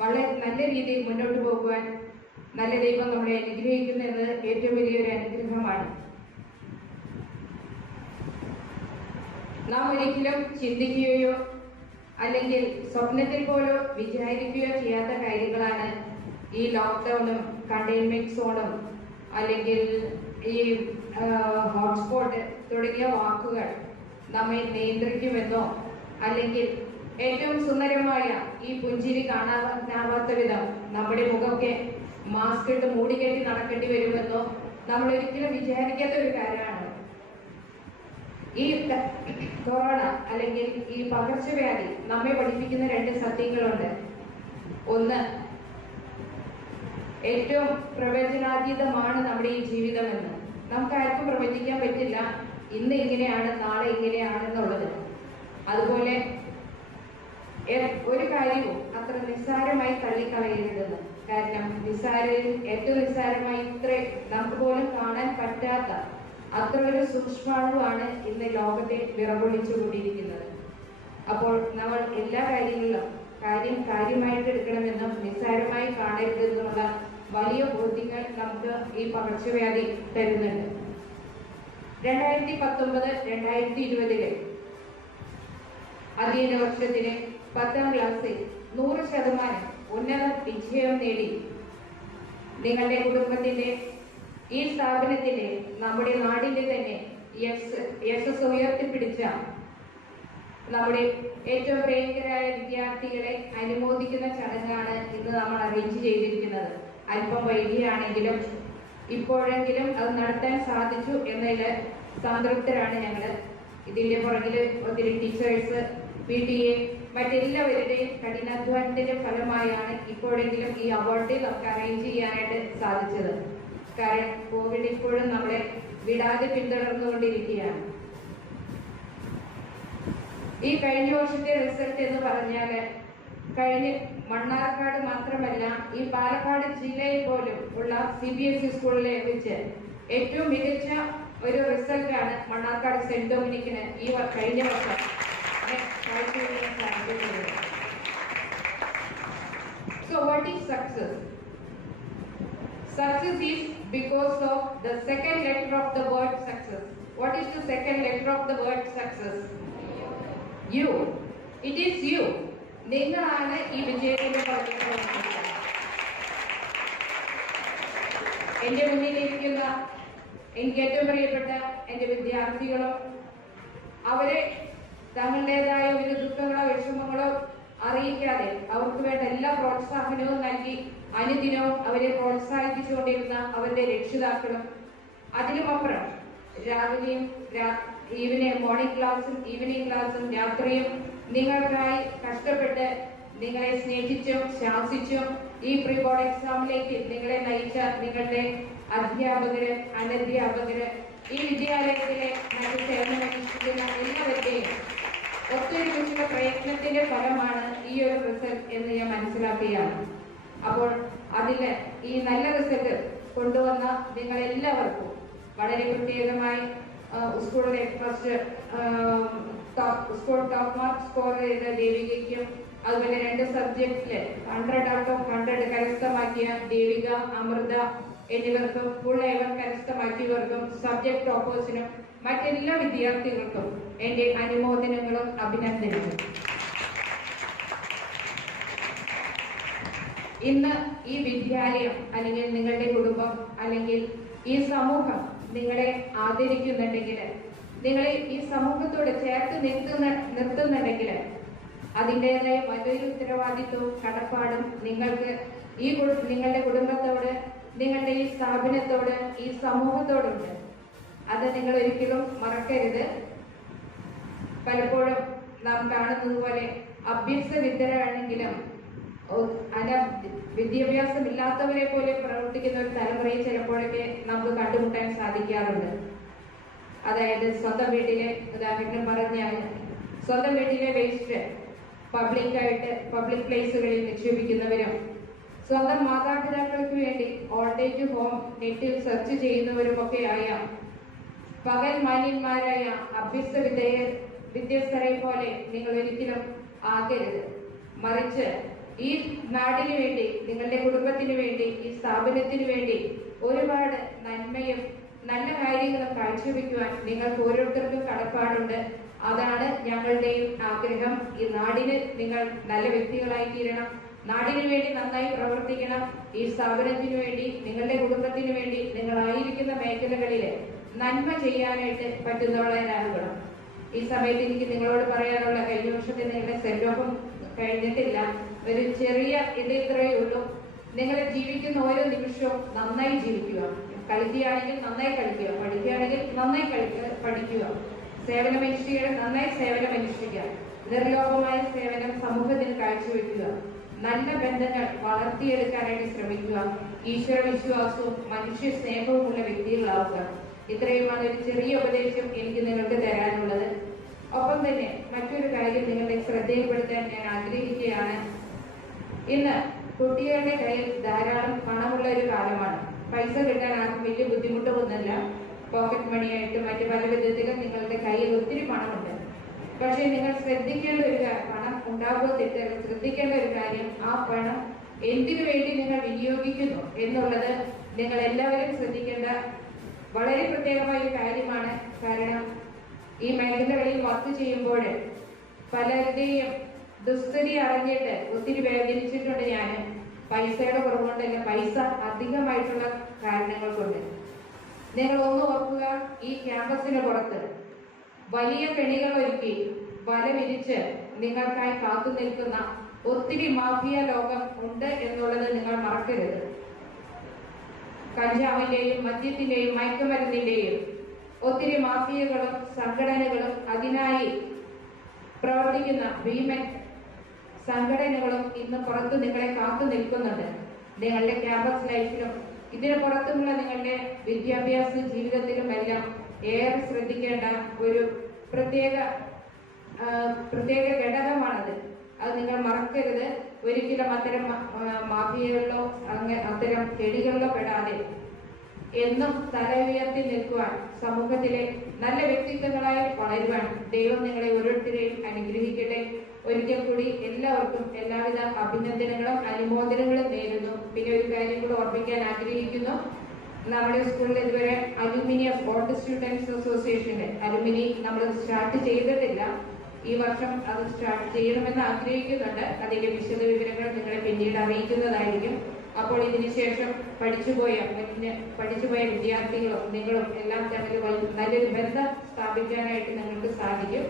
വളരെ നല്ല രീതിയിൽ മുന്നോട്ട് പോകുവാൻ നല്ല ദൈവം നമ്മളെ അനുഗ്രഹിക്കുന്നത് ഏറ്റവും വലിയൊരു അനുഗ്രഹമാണ്. നാം ഒരിക്കലും ചിന്തിക്കുകയോ അല്ലെങ്കിൽ സ്വപ്നത്തിൽ പോലും വിചാരിക്കുകയോ ചെയ്യാത്ത കാര്യങ്ങളാണ് ഈ ലോക്ക്ഡൌണും കണ്ടെയ്ൻമെന്റ് സോണും അല്ലെങ്കിൽ ഈ ഹോട്ട്സ്പോട്ട് തുടങ്ങിയ വാക്കുകൾ നമ്മെ നിയന്ത്രിക്കുമെന്നോ അല്ലെങ്കിൽ ഏറ്റവും സുന്ദരമായ ഈ പുഞ്ചിരി കാണാനാവാത്ത വിധം നമ്മുടെ മുഖമൊക്കെ മാസ്ക് ഇട്ട് മൂടിക്കെട്ടി നടക്കേണ്ടി വരുമെന്നോ നമ്മൾ ഒരിക്കലും വിചാരിക്കാത്ത ഒരു കാര്യമാണ്. ഈ കൊറോണ അല്ലെങ്കിൽ ഈ പകർച്ചവ്യാധി നമ്മെ പഠിപ്പിക്കുന്ന രണ്ട് സത്യങ്ങളുണ്ട്. ഒന്ന്, ഏറ്റവും പ്രവചനാതീതമാണ് നമ്മുടെ ഈ ജീവിതമെന്ന്. നമുക്ക് ആർക്കും പ്രവചിക്കാൻ പറ്റില്ല ഇന്ന് ഇങ്ങനെയാണ് നാളെ ഇങ്ങനെയാണെന്നുള്ളത്. അതുപോലെ ഒരു കാര്യവും അത്ര നിസ്സാരമായി തള്ളിക്കളയരുതെന്ന്. കാരണം ഏറ്റവും നിസ്സാരമായി ഇത്ര നമുക്ക് പോലും കാണാൻ പറ്റാത്ത അത്ര ഒരു സൂക്ഷ്മാണുവാണ് ഇന്ന് ലോകത്തെ വിറകൊള്ളിച്ചുകൊണ്ടിരിക്കുന്നത്. അപ്പോൾ നമ്മൾ എല്ലാ കാര്യങ്ങളിലും കാര്യമായിട്ട് എടുക്കണമെന്നും നിസ്സാരമായി കാണരുതെന്നുള്ള വലിയ ബോധ്യങ്ങൾ നമുക്ക് ഈ പകർച്ചവ്യാധി തരുന്നുണ്ട്. 2019-2020 അധ്യയന വർഷത്തിലെ 10ാം ക്ലാസ്സിൽ 100% ഉന്നത വിജയം നേടി നിങ്ങളുടെ കുടുംബത്തിന്റെ, ഈ സ്ഥാപനത്തിന്റെ, നമ്മുടെ നാടിന്റെ തന്നെ യശസ് ഉയർത്തിപ്പിടിച്ച നമ്മുടെ ഏറ്റവും പ്രിയങ്കരായ വിദ്യാർത്ഥികളെ അനുമോദിക്കുന്ന ചടങ്ങാണ് ഇന്ന് നമ്മൾ അറേഞ്ച് ചെയ്തിരിക്കുന്നത്. അല്പം വൈകിയാണെങ്കിലും ഇപ്പോഴെങ്കിലും അത് നടത്താൻ സാധിച്ചു എന്നതിൽ സംതൃപ്തരാണ് ഞങ്ങൾ. ഇതിന്റെ പുറകിൽ ഒത്തിരി ടീച്ചേഴ്സ്, PTA, മറ്റെല്ലാവരുടെയും കഠിനാധ്വാനത്തിന്റെ ഫലമായാണ് ഇപ്പോഴെങ്കിലും ഈ അവാർഡ് നമുക്ക് അറേഞ്ച് ചെയ്യാനായിട്ട് സാധിച്ചത്. കാരണം കോവിഡ് ഇപ്പോഴും നമ്മളെ വിടാതെ പിന്തുടർന്നുകൊണ്ടിരിക്കുകയാണ്. ഈ കഴിഞ്ഞ വർഷത്തെ റിസൾട്ട് എന്ന് പറഞ്ഞാൽ മണ്ണാർക്കാട് മാത്രമല്ല ഈ പാലക്കാട് ജില്ലയിൽ പോലും ഉള്ള CBSE സ്കൂളിലെ വെച്ച് ഏറ്റവും മികച്ച ഒരു റിസൾട്ടാണ് മണ്ണാർക്കാട് സെന്റ് ഡൊമിനിക്കിന് ഈ കഴിഞ്ഞ വർഷം സാധിക്കുന്നത്. So what is success? Success is because of the second letter of the word success. What is the second letter of the word success? You. It is you. നിങ്ങളാണ് ഈ വിജയത്തിന്റെ പദവികൾ. എന്റെ മുന്നിലിരിക്കുന്ന എനിക്ക് ഏറ്റവും പ്രിയപ്പെട്ട എന്റെ വിദ്യാർത്ഥികളും അവരെ തങ്ങളുടേതായ ഒരു ദുഃഖങ്ങളോ വിഷമങ്ങളോ അറിയിക്കാതെ അവർക്ക് വേണ്ട എല്ലാ പ്രോത്സാഹനവും നൽകി അനുദിനവും അവരെ പ്രോത്സാഹിപ്പിച്ചുകൊണ്ടിരുന്ന അവരുടെ രക്ഷിതാക്കളും, അതിനുമപ്പുറം രാവിലെയും മോർണിംഗ് ക്ലാസ്സും ഈവനിങ് ക്ലാസ്സും രാത്രിയും നിങ്ങൾക്കായി കഷ്ടപ്പെട്ട് നിങ്ങളെ സ്നേഹിച്ചും ശാസിച്ചും ഈ പ്രീ ബോർഡ് എക്സാമിലേക്ക് നിങ്ങളെ നയിച്ച നിങ്ങളുടെ അധ്യാപകര്, അനധ്യാപകര്, ഈ വിദ്യാലയത്തിലെ മറ്റ് സേവനമനുഷ്ഠിക്കുന്ന എല്ലാവരുടെയും ഒത്തൊരുമിച്ചുള്ള പ്രയത്നത്തിന്റെ ഫലമാണ് ഈ ഒരു റിസൾട്ട് എന്ന് ഞാൻ മനസ്സിലാക്കുകയാണ്. അപ്പോൾ അതില് ഈ നല്ല റിസൾട്ട് കൊണ്ടുവന്ന നിങ്ങളെല്ലാവർക്കും വളരെ പ്രത്യേകമായി സ്കൂളിലെ first school top mark score ചെയ്ത ദേവികയ്ക്കും, അതുപോലെ 2 സബ്ജക്റ്റില് 100 out of 100 കരസ്ഥമാക്കിയ ദേവിക, അമൃത എന്നിവർക്കും, ഫുൾ A1 കരസ്ഥമാക്കിയവർക്കും, സബ്ജക്ട് ടോപ്പേഴ്സിനും മറ്റെല്ലാ വിദ്യാർത്ഥികൾക്കും എൻ്റെ അനുമോദനങ്ങളും അഭിനന്ദനങ്ങളും. ഇന്ന് ഈ വിദ്യാലയം അല്ലെങ്കിൽ നിങ്ങളുടെ കുടുംബം അല്ലെങ്കിൽ ഈ സമൂഹം നിങ്ങളെ ആദരിക്കുന്നുണ്ടെങ്കിൽ, നിങ്ങളെ ഈ സമൂഹത്തോട് ചേർത്ത് നിർത്തുന്നുണ്ടെങ്കിൽ അതിൻ്റെതായ വലിയൊരു ഉത്തരവാദിത്വവും കടപ്പാടും നിങ്ങൾക്ക് നിങ്ങളുടെ കുടുംബത്തോട്, നിങ്ങളുടെ ഈ സ്ഥാപനത്തോട്, ഈ സമൂഹത്തോടുണ്ട്. അത് നിങ്ങൾ ഒരിക്കലും മറക്കരുത്. പലപ്പോഴും നാം കാണുന്നത് പോലെ അഭ്യസ്തവിദ്യരാണെങ്കിലും വിദ്യാഭ്യാസമില്ലാത്തവരെ പോലെ പ്രവർത്തിക്കുന്ന ഒരു തലമുറയെ ചിലപ്പോഴൊക്കെ നമുക്ക് കണ്ടുമുട്ടാൻ സാധിക്കാറുണ്ട്. അതായത് സ്വന്തം വീട്ടിലെ, ഉദാഹരണം പറഞ്ഞാൽ സ്വന്തം വീട്ടിലെ വേസ്റ്റ് പബ്ലിക് പ്ലേസുകളിൽ നിക്ഷേപിക്കുന്നവരും, സ്വന്തം മാതാപിതാക്കൾക്ക് വേണ്ടി ഓൾഡ് ഏജ് ഹോം നെറ്റിൽ സെർച്ച് ചെയ്യുന്നവരുമൊക്കെയായ പകൽ മാന്യന്മാരായ വിദ്യസ്ഥരെ പോലെ നിങ്ങൾ ഒരിക്കലും ആകരുത്. മറിച്ച് ഈ നാടിനു വേണ്ടി, നിങ്ങളുടെ കുടുംബത്തിന് വേണ്ടി, ഈ സ്ഥാപനത്തിന് വേണ്ടി ഒരുപാട് നന്മയും നല്ല കാര്യങ്ങളും കാഴ്ചവെക്കുവാൻ നിങ്ങൾക്ക് ഓരോരുത്തർക്കും കടപ്പാടുണ്ട്. അതാണ് ഞങ്ങളുടെയും ആഗ്രഹം. ഈ നാടിന് നിങ്ങൾ നല്ല വ്യക്തികളായി തീരണം, നാടിനു വേണ്ടി നന്നായി പ്രവർത്തിക്കണം. ഈ സ്ഥാപനത്തിനു വേണ്ടി, നിങ്ങളുടെ കുടുംബത്തിന് വേണ്ടി നിങ്ങളായിരിക്കുന്ന മേഖലകളിൽ നന്മ ചെയ്യാനായിട്ട് പറ്റുന്നവരാകണം. ഈ സമയത്ത് എനിക്ക് നിങ്ങളോട് പറയാനുള്ള, കഴിഞ്ഞ വർഷത്തെ നിങ്ങളുടെ സെൻഡ് ഓഫും കഴിഞ്ഞിട്ടില്ല, ഒരു ചെറിയ ഇത്രയേ ഉള്ളൂ. നിങ്ങൾ ജീവിക്കുന്ന ഓരോ നിമിഷവും നന്നായി ജീവിക്കുക. കളിക്കുകയാണെങ്കിൽ നന്നായി കളിക്കുക, പഠിക്കുകയാണെങ്കിൽ നന്നായി പഠിക്കുക, സേവനമനുഷ്ഠിക്കുക, നന്നായി സേവനമനുഷ്ഠിക്കുക, നിർലോഭമായ സേവനം സമൂഹത്തിന് കാഴ്ചവെക്കുക, നല്ല ബന്ധങ്ങൾ വളർത്തിയെടുക്കാനായിട്ട് ശ്രമിക്കുക, ഈശ്വര വിശ്വാസവും മനുഷ്യ സ്നേഹവും ഉള്ള വ്യക്തികളാവുക. ഇത്രയുമാണ് ഒരു ചെറിയ ഉപദേശം എനിക്ക് നിങ്ങൾക്ക് തരാനുള്ളത്. ഒപ്പം തന്നെ മറ്റൊരു കാര്യം നിങ്ങളുടെ ശ്രദ്ധയിൽപ്പെടുത്താൻ ഞാൻ ആഗ്രഹിക്കുകയാണ്. ഇന്ന് കുട്ടികളുടെ കയ്യിൽ ധാരാളം പണമുള്ള ഒരു കാലമാണ്. പൈസ കിട്ടാൻ ആർക്കും വലിയ ബുദ്ധിമുട്ടൊന്നുമില്ല. പോക്കറ്റ് മണിയായിട്ട് മറ്റു പല വിധത്തിലും നിങ്ങളുടെ കയ്യിൽ ഒത്തിരി പണമുണ്ട്. പക്ഷെ നിങ്ങൾ ശ്രദ്ധിക്കേണ്ട ഒരു കാര്യം, പണം ഉണ്ടാകുമോ തെറ്റല്ല, ശ്രദ്ധിക്കേണ്ട ഒരു കാര്യം, ആ പണം എന്തിനു വേണ്ടി നിങ്ങൾ വിനിയോഗിക്കുന്നു എന്നുള്ളത് നിങ്ങൾ എല്ലാവരും ശ്രദ്ധിക്കേണ്ട വളരെ പ്രത്യേകമായ ഒരു കാര്യമാണ്. കാരണം ഈ മേഖലകളിൽ വർക്ക് ചെയ്യുമ്പോൾ പലരുടെയും ദുസ്ഥിതി അറിഞ്ഞിട്ട് ഒത്തിരി വേദനിച്ചിട്ടുണ്ട് ഞാൻ. പൈസയുടെ കുറവുകൊണ്ടല്ല, പൈസ അധികമായിട്ടുള്ള കാരണങ്ങൾ കൊണ്ട്. നിങ്ങൾ ഒന്ന് ഓർക്കുക, ഈ ക്യാമ്പസിന് പുറത്ത് വലിയ കെണികൾ ഒരുക്കി വല വിരിച്ച് നിങ്ങൾക്കായി കാത്തു നിൽക്കുന്ന ഒത്തിരി മാഫിയ ലോകം ഉണ്ട് എന്നുള്ളത് നിങ്ങൾ മറക്കരുത്. കഞ്ചാവിന്റെയും മദ്യത്തിന്റെയും മയക്കുമരുന്നിന്റെയും ഒത്തിരി മാഫിയകളും സംഘടനകളും അതിനായി പ്രവർത്തിക്കുന്ന ഭീമൻ സംഘടനകളും ഇന്ന് പുറത്ത് നിങ്ങളെ കാത്തു നിൽക്കുന്നുണ്ട്. നിങ്ങളുടെ ക്യാമ്പസ് ലൈഫിലും ഇതിന് പുറത്തുമുള്ള നിങ്ങളുടെ വിദ്യാഭ്യാസ ജീവിതത്തിലുമെല്ലാം ഏറെ ശ്രദ്ധിക്കേണ്ട ഒരു പ്രത്യേക ഘടകമാണത്. അത് നിങ്ങൾ മറക്കരുത്. ഒരിക്കലും അത്തരം മാഫിയകളിലോ അത്തരം കെണികളിലോ പെടാതെ എന്നും തല ഉയർത്തി നിൽക്കുവാൻ, സമൂഹത്തിലെ നല്ല വ്യക്തിത്വങ്ങളായി വളരുവാൻ ദൈവം നിങ്ങളെ ഓരോരുത്തരെയും അനുഗ്രഹിക്കട്ടെ. ഒരിക്കൽ കൂടി എല്ലാവർക്കും എല്ലാവിധ അഭിനന്ദനങ്ങളും അനുമോദനങ്ങളും നേരുന്നു. പിന്നെ ഒരു കാര്യം കൂടെ ഓർമ്മിക്കാൻ ആഗ്രഹിക്കുന്നു. നമ്മുടെ സ്കൂളിൽ ഇതുവരെ അലുമിനി ഓൾഡ് സ്റ്റുഡൻസ് അസോസിയേഷന്റെ അലുമിനി നമ്മൾ സ്റ്റാർട്ട് ചെയ്തിട്ടില്ല. ഈ വർഷം അത് സ്റ്റാർട്ട് ചെയ്യണമെന്ന് ആഗ്രഹിക്കുന്നുണ്ട്. അതിന്റെ വിശദ വിവരങ്ങൾ നിങ്ങളെ പിന്നീട് അറിയിക്കുന്നതായിരിക്കും. അപ്പോൾ ഇതിനുശേഷം പഠിച്ചുപോയ വിദ്യാർത്ഥികളും നിങ്ങളും എല്ലാം തമ്മിൽ നല്ലൊരു ബന്ധം സ്ഥാപിക്കാനായിട്ട് നിങ്ങൾക്ക് സാധിക്കും.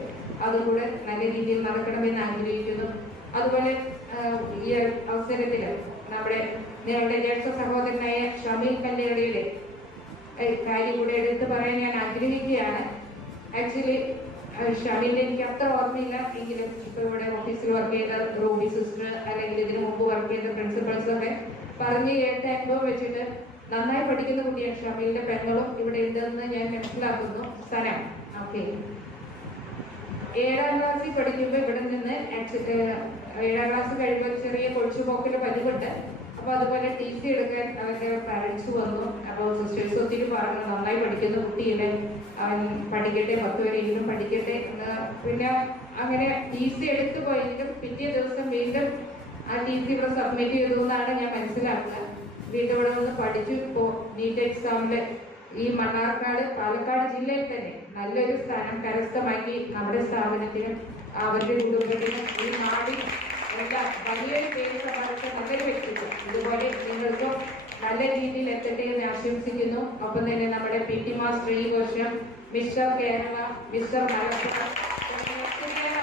അതുകൂടെ നല്ല രീതിയിൽ നടക്കണമെന്ന് ആഗ്രഹിക്കുന്നു. അതുപോലെ ഈ അവസരത്തിൽ നിങ്ങളുടെ ജ്യേഷ്ഠ സഹോദരനായ ഷമീൽ കല്ലേറിയുടെ കാര്യം കൂടെ എടുത്തു പറയാൻ ഞാൻ ആഗ്രഹിക്കുകയാണ്. ആക്ച്വലി ഷമീലിനെ എനിക്ക് അത്ര ഓർമ്മയില്ല എങ്കിലും ഇപ്പൊ ഇവിടെ ഓഫീസിൽ വർക്ക് ചെയ്ത റൂബി സിസ്റ്റർ അല്ലെങ്കിൽ ഇതിനു മുമ്പ് വർക്ക് ചെയ്ത പ്രിൻസിപ്പൾസ് ഒക്കെ പറഞ്ഞു കേട്ട അനുഭവം വെച്ചിട്ട് നന്നായി പഠിക്കുന്ന കുട്ടിയാണ്. ഷമീലിന്റെ പെങ്ങളും ഇവിടെ ഉണ്ടെന്ന് ഞാൻ മനസ്സിലാക്കുന്നു. സനം ഓക്കെ 7ാം ക്ലാസ്സിൽ പഠിക്കുമ്പോൾ ഇവിടെ നിന്ന് 7ാം ക്ലാസ് കഴിയുമ്പോൾ ചെറിയ കൊഴിച്ചുപോക്കല് പതിവുണ്ട്. അപ്പൊ അതുപോലെ TC എടുക്കാൻ അവരുടെ പാരന്റ്സ് വന്നു. അപ്പോൾ സിസ്റ്റേഴ്സ് ഒത്തിരി പറഞ്ഞു നന്നായി പഠിക്കുന്ന കുട്ടിയില്ലേ, അവൻ പഠിക്കട്ടെ, 10 വരെയെങ്കിലും പഠിക്കട്ടെ എന്ന്. പിന്നെ അങ്ങനെ TC എടുത്തു പോയെങ്കിലും പിറ്റേ ദിവസം വീണ്ടും ആ TC ഇവിടെ സബ്മിറ്റ് ചെയ്തു എന്നാണ് ഞാൻ മനസ്സിലാക്കുക. വീണ്ടും ഇവിടെ നിന്ന് പഠിച്ചു. ഇപ്പോ നീറ്റ് എക്സാമില് ഈ പാലക്കാട് ജില്ലയിൽ തന്നെ നല്ലൊരു സ്ഥാനം കരസ്ഥമാക്കി നമ്മുടെ സ്ഥാപനത്തിനും അവരുടെ കുടുംബത്തിനും ഈ നാടിനും എല്ലാം വലിയൊരു പേര് സമ്മാനിച്ച നല്ലൊരു വ്യക്തിത്വം. ഇതുപോലെ നിങ്ങൾക്കും നല്ല രീതിയിൽ എത്തട്ടെ എന്ന് ആശംസിക്കുന്നു. ഒപ്പം തന്നെ നമ്മുടെ PT മാസ്റ്റർ ഈ വർഷം മിസ്റ്റർ കേരള, മിസ്റ്റർ മലപ്പുറം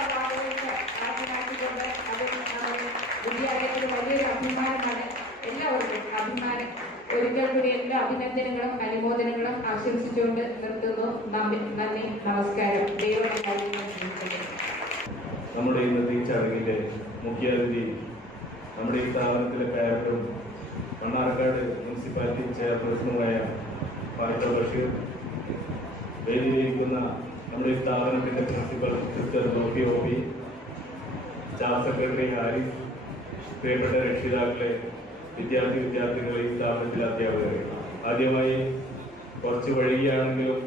അവാർഡുകൾക്ക് ആദ്യമാക്കിക്കൊണ്ട് അത് നമ്മുടെ വിദ്യാലയത്തിന് വലിയൊരു അഭിമാനമാണ്. എല്ലാവർക്കും അഭിമാനം. ഒരിക്കൽ കൂടി എല്ലാ അഭിനന്ദനങ്ങളും അനുമോദനങ്ങളും ആശംസിച്ചുകൊണ്ട് നിർത്തുന്നു. നന്ദി, നമസ്കാരം. ദൈവം നമ്മുടെ ഇന്നത്തെ ഈ ചടങ്ങിന്റെ മുഖ്യാതിഥി നമ്മുടെ ഈ സ്ഥാപനത്തിലെ ഡയറക്ടറും മണ്ണാർക്കാട് മുനിസിപ്പാലിറ്റി ചെയർപേഴ്സണുമായ ഫാരിദ ബഷീർ, വേദിയിലിരിക്കുന്ന നമ്മുടെ ഈ സ്ഥാപനത്തിന്റെ principal sister OP, staff secretary Haris, പ്രിയപ്പെട്ട രക്ഷിതാക്കളെ, വിദ്യാർത്ഥികളെ, ഈ സ്ഥാപനത്തിലെ അധ്യാപകരെ, ആദ്യമായി കുറച്ച് വൈകിയാണെങ്കിലും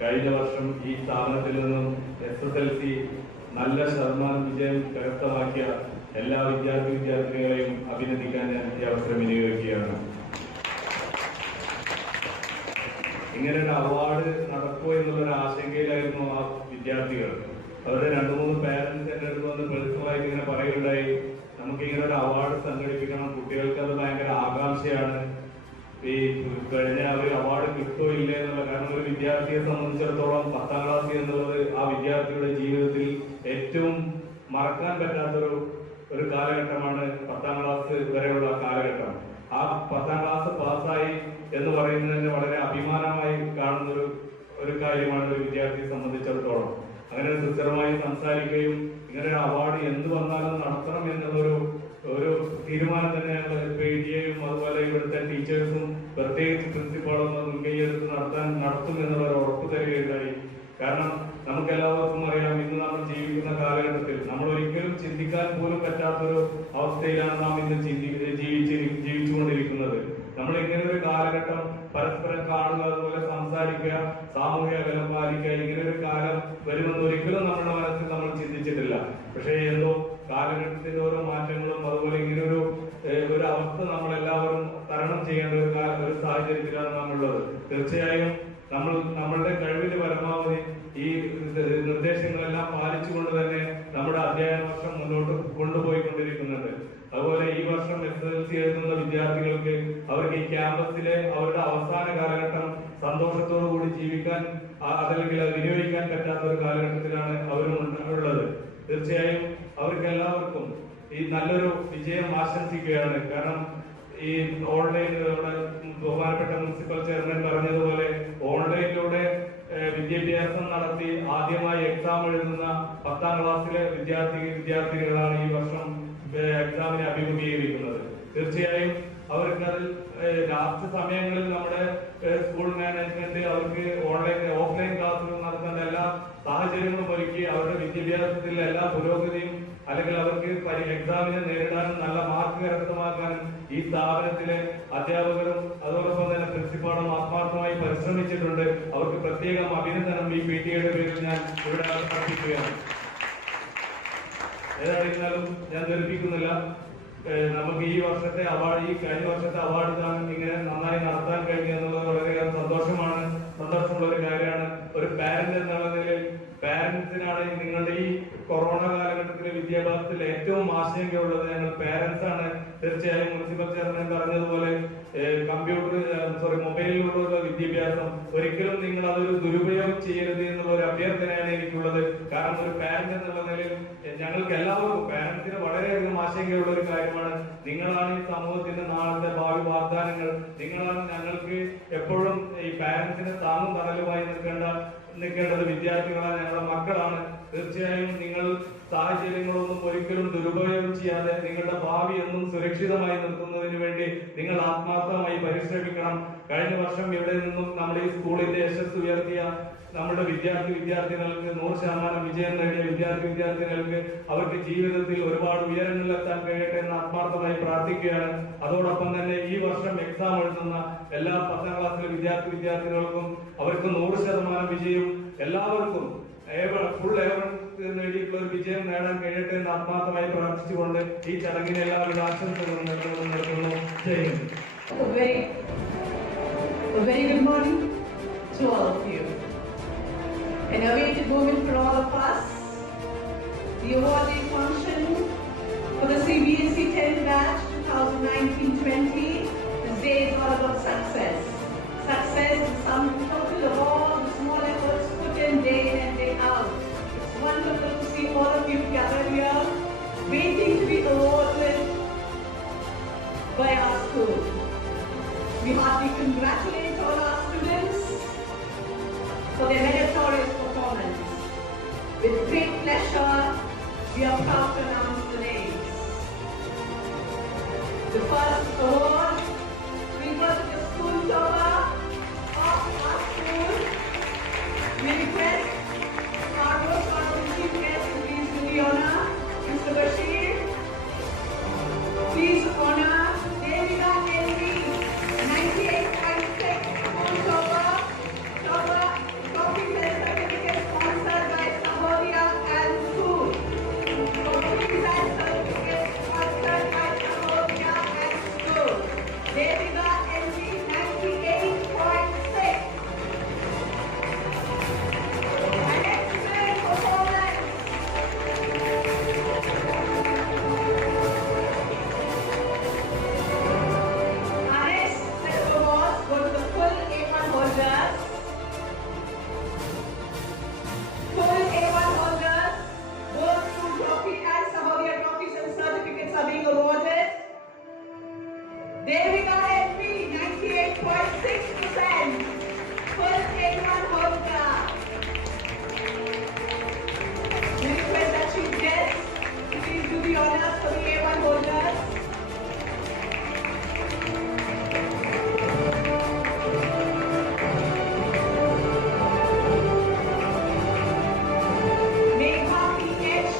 കഴിഞ്ഞ വർഷം ഈ സ്ഥാപനത്തിൽ നിന്നും SSLC നല്ല ശതമാനം വിജയം കരസ്ഥമാക്കിയ എല്ലാ വിദ്യാർത്ഥികളെയും അഭിനന്ദിക്കാൻ ഞാൻ ഈ അവസരം വിനിയോഗിക്കുകയാണ്. ഇങ്ങനെയൊരു അവാർഡ് നടക്കുമോ എന്നുള്ളൊരു ആശങ്കയിലായിരുന്നു ആ വിദ്യാർത്ഥികൾ. അവരുടെ 2-3 പേരൻസ് എൻ്റെ അടുത്ത് വന്ന് പേഴ്സണലായിട്ട് ഇങ്ങനെ പറയുകയുണ്ടായി, നമുക്ക് ഇങ്ങനെ ഒരു അവാർഡ് സംഘടിപ്പിക്കണം, കുട്ടികൾക്ക് അത് ഭയങ്കര ആകാംക്ഷയാണ്, ഈ കഴിഞ്ഞ ഒരു അവാർഡ് കിട്ടോ ഇല്ലേ എന്നുള്ള. കാരണം ഒരു വിദ്യാർത്ഥിയെ സംബന്ധിച്ചിടത്തോളം 10ാം ക്ലാസ് എന്നുള്ളത് ആ വിദ്യാർത്ഥിയുടെ ജീവിതത്തിൽ ഏറ്റവും മറക്കാൻ പറ്റാത്തൊരു കാലഘട്ടമാണ് 10ാം ക്ലാസ് വരെയുള്ള കാലഘട്ടം. ആ 10ാം ക്ലാസ് പാസ്സായി എന്ന് പറയുന്നതിന് വളരെ അഭിമാനമായി കാണുന്ന ഒരു കാര്യമാണ് ഒരു വിദ്യാർത്ഥിയെ സംബന്ധിച്ചിടത്തോളം. അങ്ങനെ സിസ്റ്ററുമായി സംസാരിക്കുകയും ഇങ്ങനെ ഒരു അവാർഡ് എന്ത് വന്നാലും നടത്തണം എന്നുള്ളൊരു തീരുമാനം തന്നെ PTA-യും അതുപോലെ ഇവിടുത്തെ ടീച്ചേഴ്സും പ്രത്യേകിച്ച് പ്രിൻസിപ്പാളും മുൻകൈയെടുത്ത് നടത്തും എന്നുള്ളൊരു ഉറപ്പ് തരികയുണ്ടായി. കാരണം നമുക്കെല്ലാവർക്കും അറിയാം, ഇന്ന് നമ്മൾ ജീവിക്കുന്ന കാലഘട്ടത്തിൽ നമ്മൾ ഒരിക്കലും ചിന്തിക്കാൻ പോലും പറ്റാത്തൊരു അവസ്ഥയിലാണ് നാം ഇന്ന് ജീവിച്ചുകൊണ്ടിരിക്കുന്നത്. നമ്മൾ ഇങ്ങനെ ഒരു കാലഘട്ടം പരസ്പരം കാണുക, അതുപോലെ സംസാരിക്കുക, സാമൂഹിക അകലം പാലിക്കുക, ഇങ്ങനെ ഒരു കാലം വരുമെന്ന് ഒരിക്കലും നമ്മുടെ മനസ്സിൽ നമ്മൾ ചിന്തിച്ചിട്ടില്ല. പക്ഷേ എന്തോ കാലഘട്ടത്തിന്റെ ഓരോ മാറ്റങ്ങളും അതുപോലെ ഇങ്ങനെ ഒരു അവസ്ഥ നമ്മളെല്ലാവരും തരണം ചെയ്യേണ്ട ഒരു സാഹചര്യത്തിലാണ് നമ്മളുള്ളത്. തീർച്ചയായും നമ്മളുടെ കഴിവിന്റെ പരമാവധി ഈ നിർദ്ദേശങ്ങളെല്ലാം പാലിച്ചുകൊണ്ട് തന്നെ നമ്മുടെ അധ്യയന വർഷം മുന്നോട്ട് കൊണ്ടുപോയിക്കൊണ്ടിരിക്കുന്നുണ്ട്. അതുപോലെ ഈ വർഷം SSLC എഴുതുന്ന വിദ്യാർത്ഥികൾക്ക് അവർക്ക് ഈ ക്യാമ്പസിലെ അവരുടെ അവസാന കാലഘട്ടം സന്തോഷത്തോടു കൂടി ജീവിക്കാൻ അതല്ലെങ്കിൽ അത് വിനിയോഗിക്കാൻ പറ്റാത്ത ഒരു കാലഘട്ടത്തിലാണ് അവരും ഉള്ളത്. തീർച്ചയായും അവർക്ക് എല്ലാവർക്കും ഈ നല്ലൊരു വിജയം ആശംസിക്കുകയാണ്. കാരണം ഈ ഓൺലൈൻ ബഹുമാനപ്പെട്ട മുനിസിപ്പൽ ചെയർമാൻ പറഞ്ഞതുപോലെ ഓൺലൈനിലൂടെ വിദ്യാഭ്യാസം നടത്തി ആദ്യമായി എക്സാം എഴുതുന്ന 10ാം ക്ലാസ്സിലെ വിദ്യാർത്ഥികളാണ് ഈ വർഷം എക്സാമിനെ അഭിമുഖീകരിക്കുന്നത്. തീർച്ചയായും അവർക്ക് അതിൽ ലാസ്റ്റ് സമയങ്ങളിൽ നമ്മുടെ സ്കൂൾ മാനേജ്മെന്റ് അവർക്ക് ഓഫ്ലൈൻ ക്ലാസ്സുകൾ നടത്തേണ്ട എല്ലാ സാഹചര്യങ്ങളും ഒരുക്കി അവരുടെ വിദ്യാഭ്യാസത്തിൽ എല്ലാ പുരോഗതിയും അല്ലെങ്കിൽ അവർക്ക് എക്സാമിനെ നേരിടാനും നല്ല മാർക്ക് കരസ്ഥമാക്കാനും ഈ സ്ഥാപനത്തിലെ അധ്യാപകരും അതോടൊപ്പം തന്നെ പ്രിൻസിപ്പാളും ആത്മാർത്ഥമായി പരിശ്രമിച്ചിട്ടുണ്ട്. അവർക്ക് പ്രത്യേകം അഭിനന്ദനം ഈ PTA-യുടെ പേരിൽ ഞാൻ ഇവിടെ അർപ്പിക്കുകയാണ്. ഏതായിരുന്നാലും ഞാൻ ധരിപ്പിക്കുന്നില്ല, നമുക്ക് ഈ വർഷത്തെ അവാർഡ്, ഈ കഴിഞ്ഞ വർഷത്തെ അവാർഡ് ദാനം ഇങ്ങനെ നന്നായി നടത്താൻ കഴിഞ്ഞു എന്നുള്ളത് വളരെയേറെ സന്തോഷമുള്ള ഒരു കാര്യമാണ്. ഒരു പാരന്റ് എന്നുള്ള നിലയിൽ പാരന്റ്സിനാണ് നിങ്ങളുടെ ഈ കൊറോണ കാലഘട്ടത്തിലെ വിദ്യാഭ്യാസത്തിൽ ഏറ്റവും ആശങ്കയുള്ളത് ഞങ്ങൾ പാരന്റ്സ് ആണ്. തീർച്ചയായും മുനിസിപ്പൽ ചെയർമാൻ പറഞ്ഞതുപോലെ മൊബൈലിലുള്ള വിദ്യാഭ്യാസം ഒരിക്കലും നിങ്ങൾ അതൊരു ദുരുപയോഗം ചെയ്യരുത് എന്നുള്ള ഒരു അഭ്യർത്ഥനയാണ് എനിക്കുള്ളത്. കാരണം ഒരു പാരന്റ് എന്നുള്ള നിലയിൽ ഞങ്ങൾക്ക് എല്ലാവർക്കും പാരന്റ്സിന് വളരെയധികം ആശങ്കയുള്ള ഒരു കാര്യമാണ്. നിങ്ങളാണ് ഈ സമൂഹത്തിന്റെ നാളത്തെ ഭാവി വാഗ്ദാനങ്ങൾ. നിങ്ങളാണ് ഞങ്ങൾക്ക് എപ്പോഴും ഈ പാരന്റ്സിന് താങ്ങും തണലുമായി നിൽക്കേണ്ടത് വിദ്യാർത്ഥികളാണ്, ഞങ്ങളുടെ മക്കളാണ്. തീർച്ചയായും നിങ്ങൾ സാഹചര്യങ്ങളൊന്നും ഒരിക്കലും ദുരുപയോഗം ചെയ്യാതെ നിങ്ങളുടെ ഭാവി എന്നും സുരക്ഷിതമായി നിർത്തുന്നതിന് വേണ്ടി നിങ്ങൾ ആത്മാർത്ഥമായി പരിശ്രമിക്കണം. കഴിഞ്ഞ വർഷം ഇവിടെ നിന്നും നമ്മുടെ ഈ സ്കൂളിന്റെ യശസ് ഉയർത്തിയ നമ്മുടെ വിദ്യാർത്ഥികൾക്ക് 100% വിജയം നേടിയ വിദ്യാർത്ഥികൾക്ക് അവർക്ക് ജീവിതത്തിൽ ഒരുപാട് ഉയരങ്ങളിലെത്താൻ കഴിയട്ടെ എന്ന് ആത്മാർത്ഥമായി പ്രാർത്ഥിക്കുകയാണ്. അതോടൊപ്പം തന്നെ ഈ വർഷം എക്സാം എഴുതുന്ന എല്ലാ 10ാം ക്ലാസ്സിലെ വിദ്യാർത്ഥികൾക്കും അവർക്ക് 100% വിജയം, എല്ലാവർക്കും ഫുൾ നേടിയിട്ടുള്ള ഒരു വിജയം നേടാൻ കഴിയട്ടെ എന്ന് ആത്മാർത്ഥമായി പ്രാർത്ഥിച്ചുകൊണ്ട് ഈ ചടങ്ങിന് എല്ലാവരുടെ ആശംസകളും നൽകുന്നു. Very good morning to all of you. An awaited moment for all of us. The awarding function for the CBSE 10 batch 2019-20. This day is all about success. Success is the sum total of all the small efforts put in day in and day out. It's wonderful to see all of you gathered here, waiting to be awarded by our school. We heartily congratulate all our students for their meritorious performance. With great pleasure, we are proud to announce the names. The first award will go to the school topper of our school. We request our most honorable chief guest to please do the honor, Mr. Bashir. Please honor Devika Henry, 98.6, school topper. Trophy and certificate sponsored by Sahodia and School. Trophies and certificates sponsored by Sahodia and School. Devika Henry, 98.6. An excellent performance. Our next set of awards go to the full A1 holders. Full A1 holders, both school trophy and Sahodia trophies and certificates are being awarded. Devika Henry, 98.6%. Full A1 holder. We request that chief guest to please do the honors for the A1 holders. Megha PH,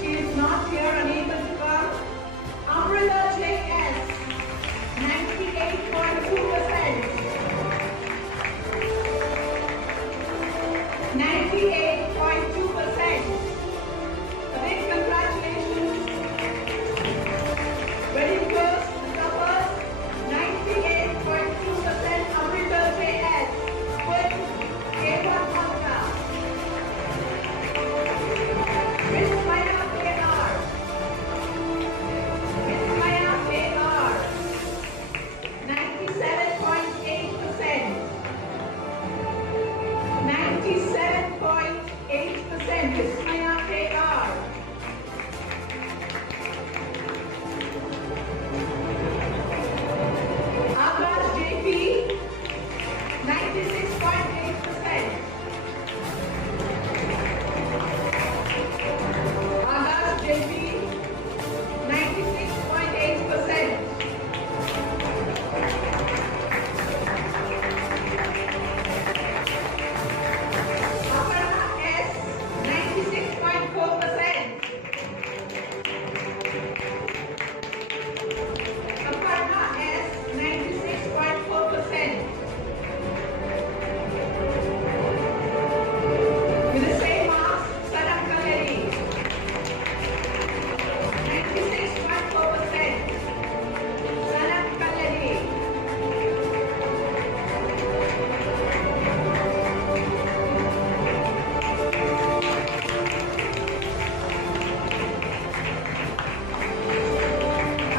she is not here, unable to come. Amrita JS, 98.2%. 98.2%. A big congratulations. Very close to the toppers. 98.2% Amrita JS. Full A1 Bhakta. Miss Maya Pegar. Miss Maya Pegar. 97.8%. 97.8%. Miss Maya Pegar. Akash JP. 96.8%. Akash JP. 96.8%. Aparna S, 96.4%. Aparna S, 96.4%. With the same marks, Sanam Kalleri, 96.4%. Sanam Kalleri.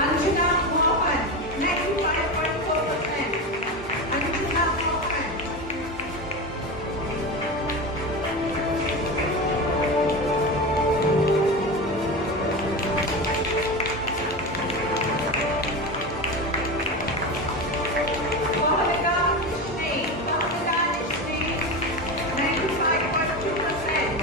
Anjana Mohan, 95.4%. Anjana Mohan. Bahalika Ishni, 95.2%.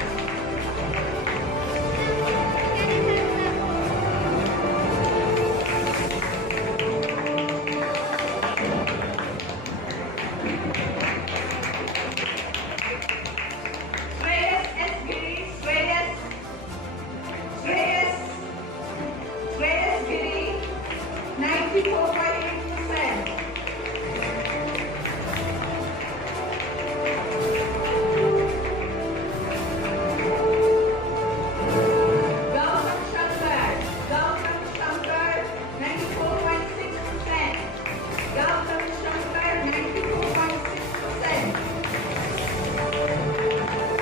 Shreyas S. Giri, Shreyas Giri, 94.8%. Gautam Shankar, 94.6%. Gautam Shankar, 94.6%.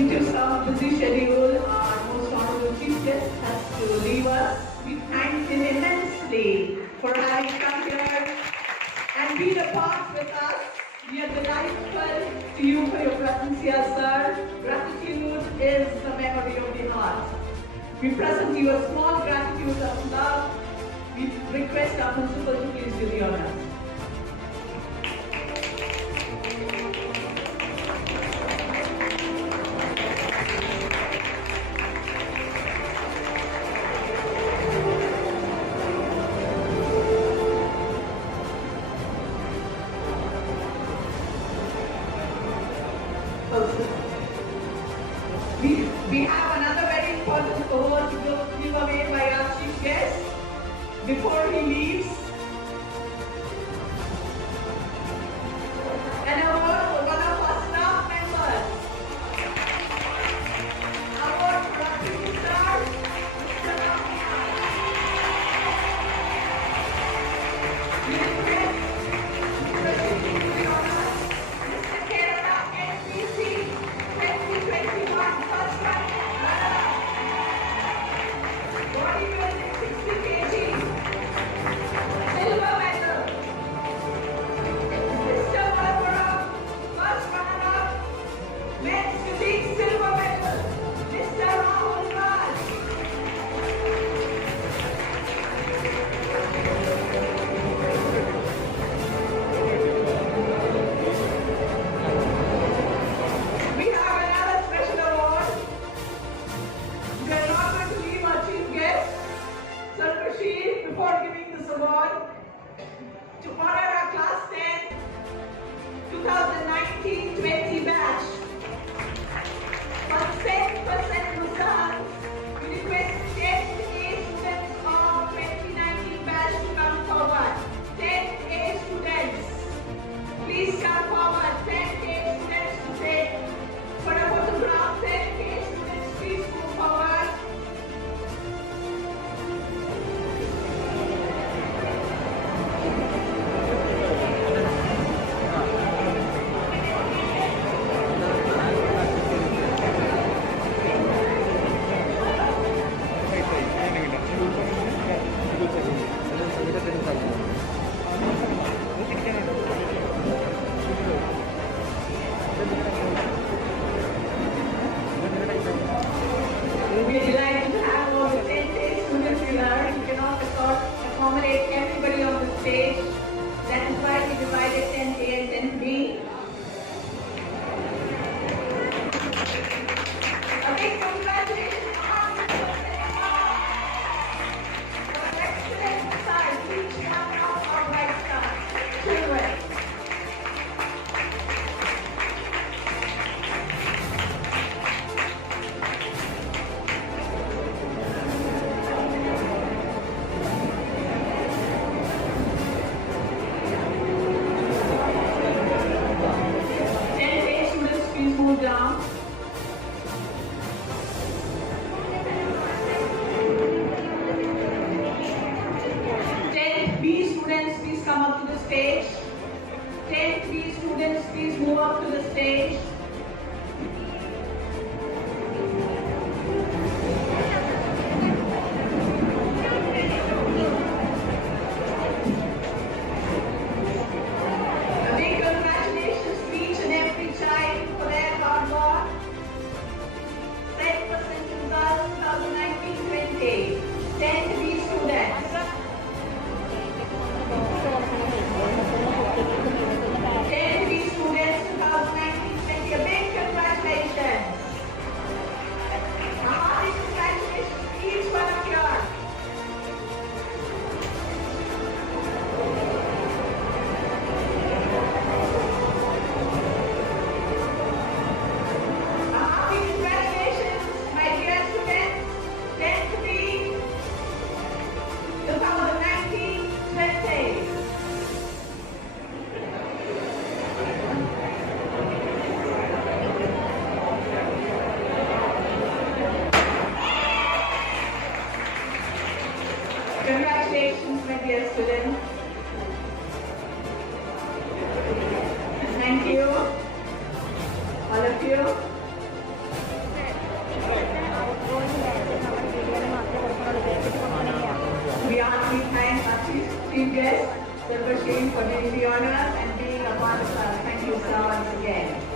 Due to some busy schedule, our most honorable chief guest has to leave us. We thank him immensely for having come here and been a part with us. We are delightful to you for your presence here, sir. Gratitude is the memory of the heart. We present you a small gratitude of love. We request our principal to please do the honors. We have another very important award to give away by our chief guest before he leaves. An award for one of our staff members. Award for our two stars, Mr. Mr. Kerala NPC 2021 first runner-up. Body weight 60 kg. Silver medal. Mr. Malapuram, first runner-up. Men's physique silver medal. Mr. Rahul Raj. We have another special award. We are not going to leave our chief guest, Sir Rashid, before giving this award to honor our class 10 2019-20 batch. For 10% results, we request 10A students of 2019 batch to come forward. 10A students, please come forward. 10A students to take for a photograph. 10A students, please move forward. We are delighted to have all the 10 students here. We cannot accommodate everybody on the stage. That is why we divided 10A and 10B. A big congratulations for an excellent result, each one of our bright stars. Children. Move down. B students, please come up to the stage. 10B students, please move up to the stage. A big congratulations to each and every child for their hard work. 10% results 2019-20. 10B students. 10B students 2019-20. A big congratulations. A hearty congratulations to each one of you. Congratulations, my dear students, 10th B, 2019-20. Congratulations, my dear students. Thank you, all of you. we thank our chief guest, Sir Shane, for doing the honor and being a part of us. Thank you so much again.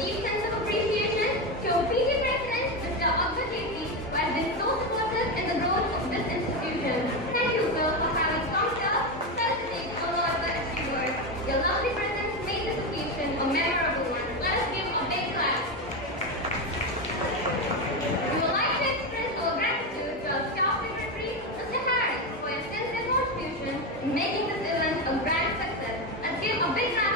deep sense of appreciation to PG President Mr. Akbar Jaitley, who has been so supportive in the growth of this institution. Thank you, sir, for having come here, felicitate all of the achievers. Your lovely presence made this occasion a memorable one. Let us give a big clap. We would like to express our gratitude to our staff secretary, Mr. Harris, for your sensitive contribution in making this event a grand success. Let's give a big clap.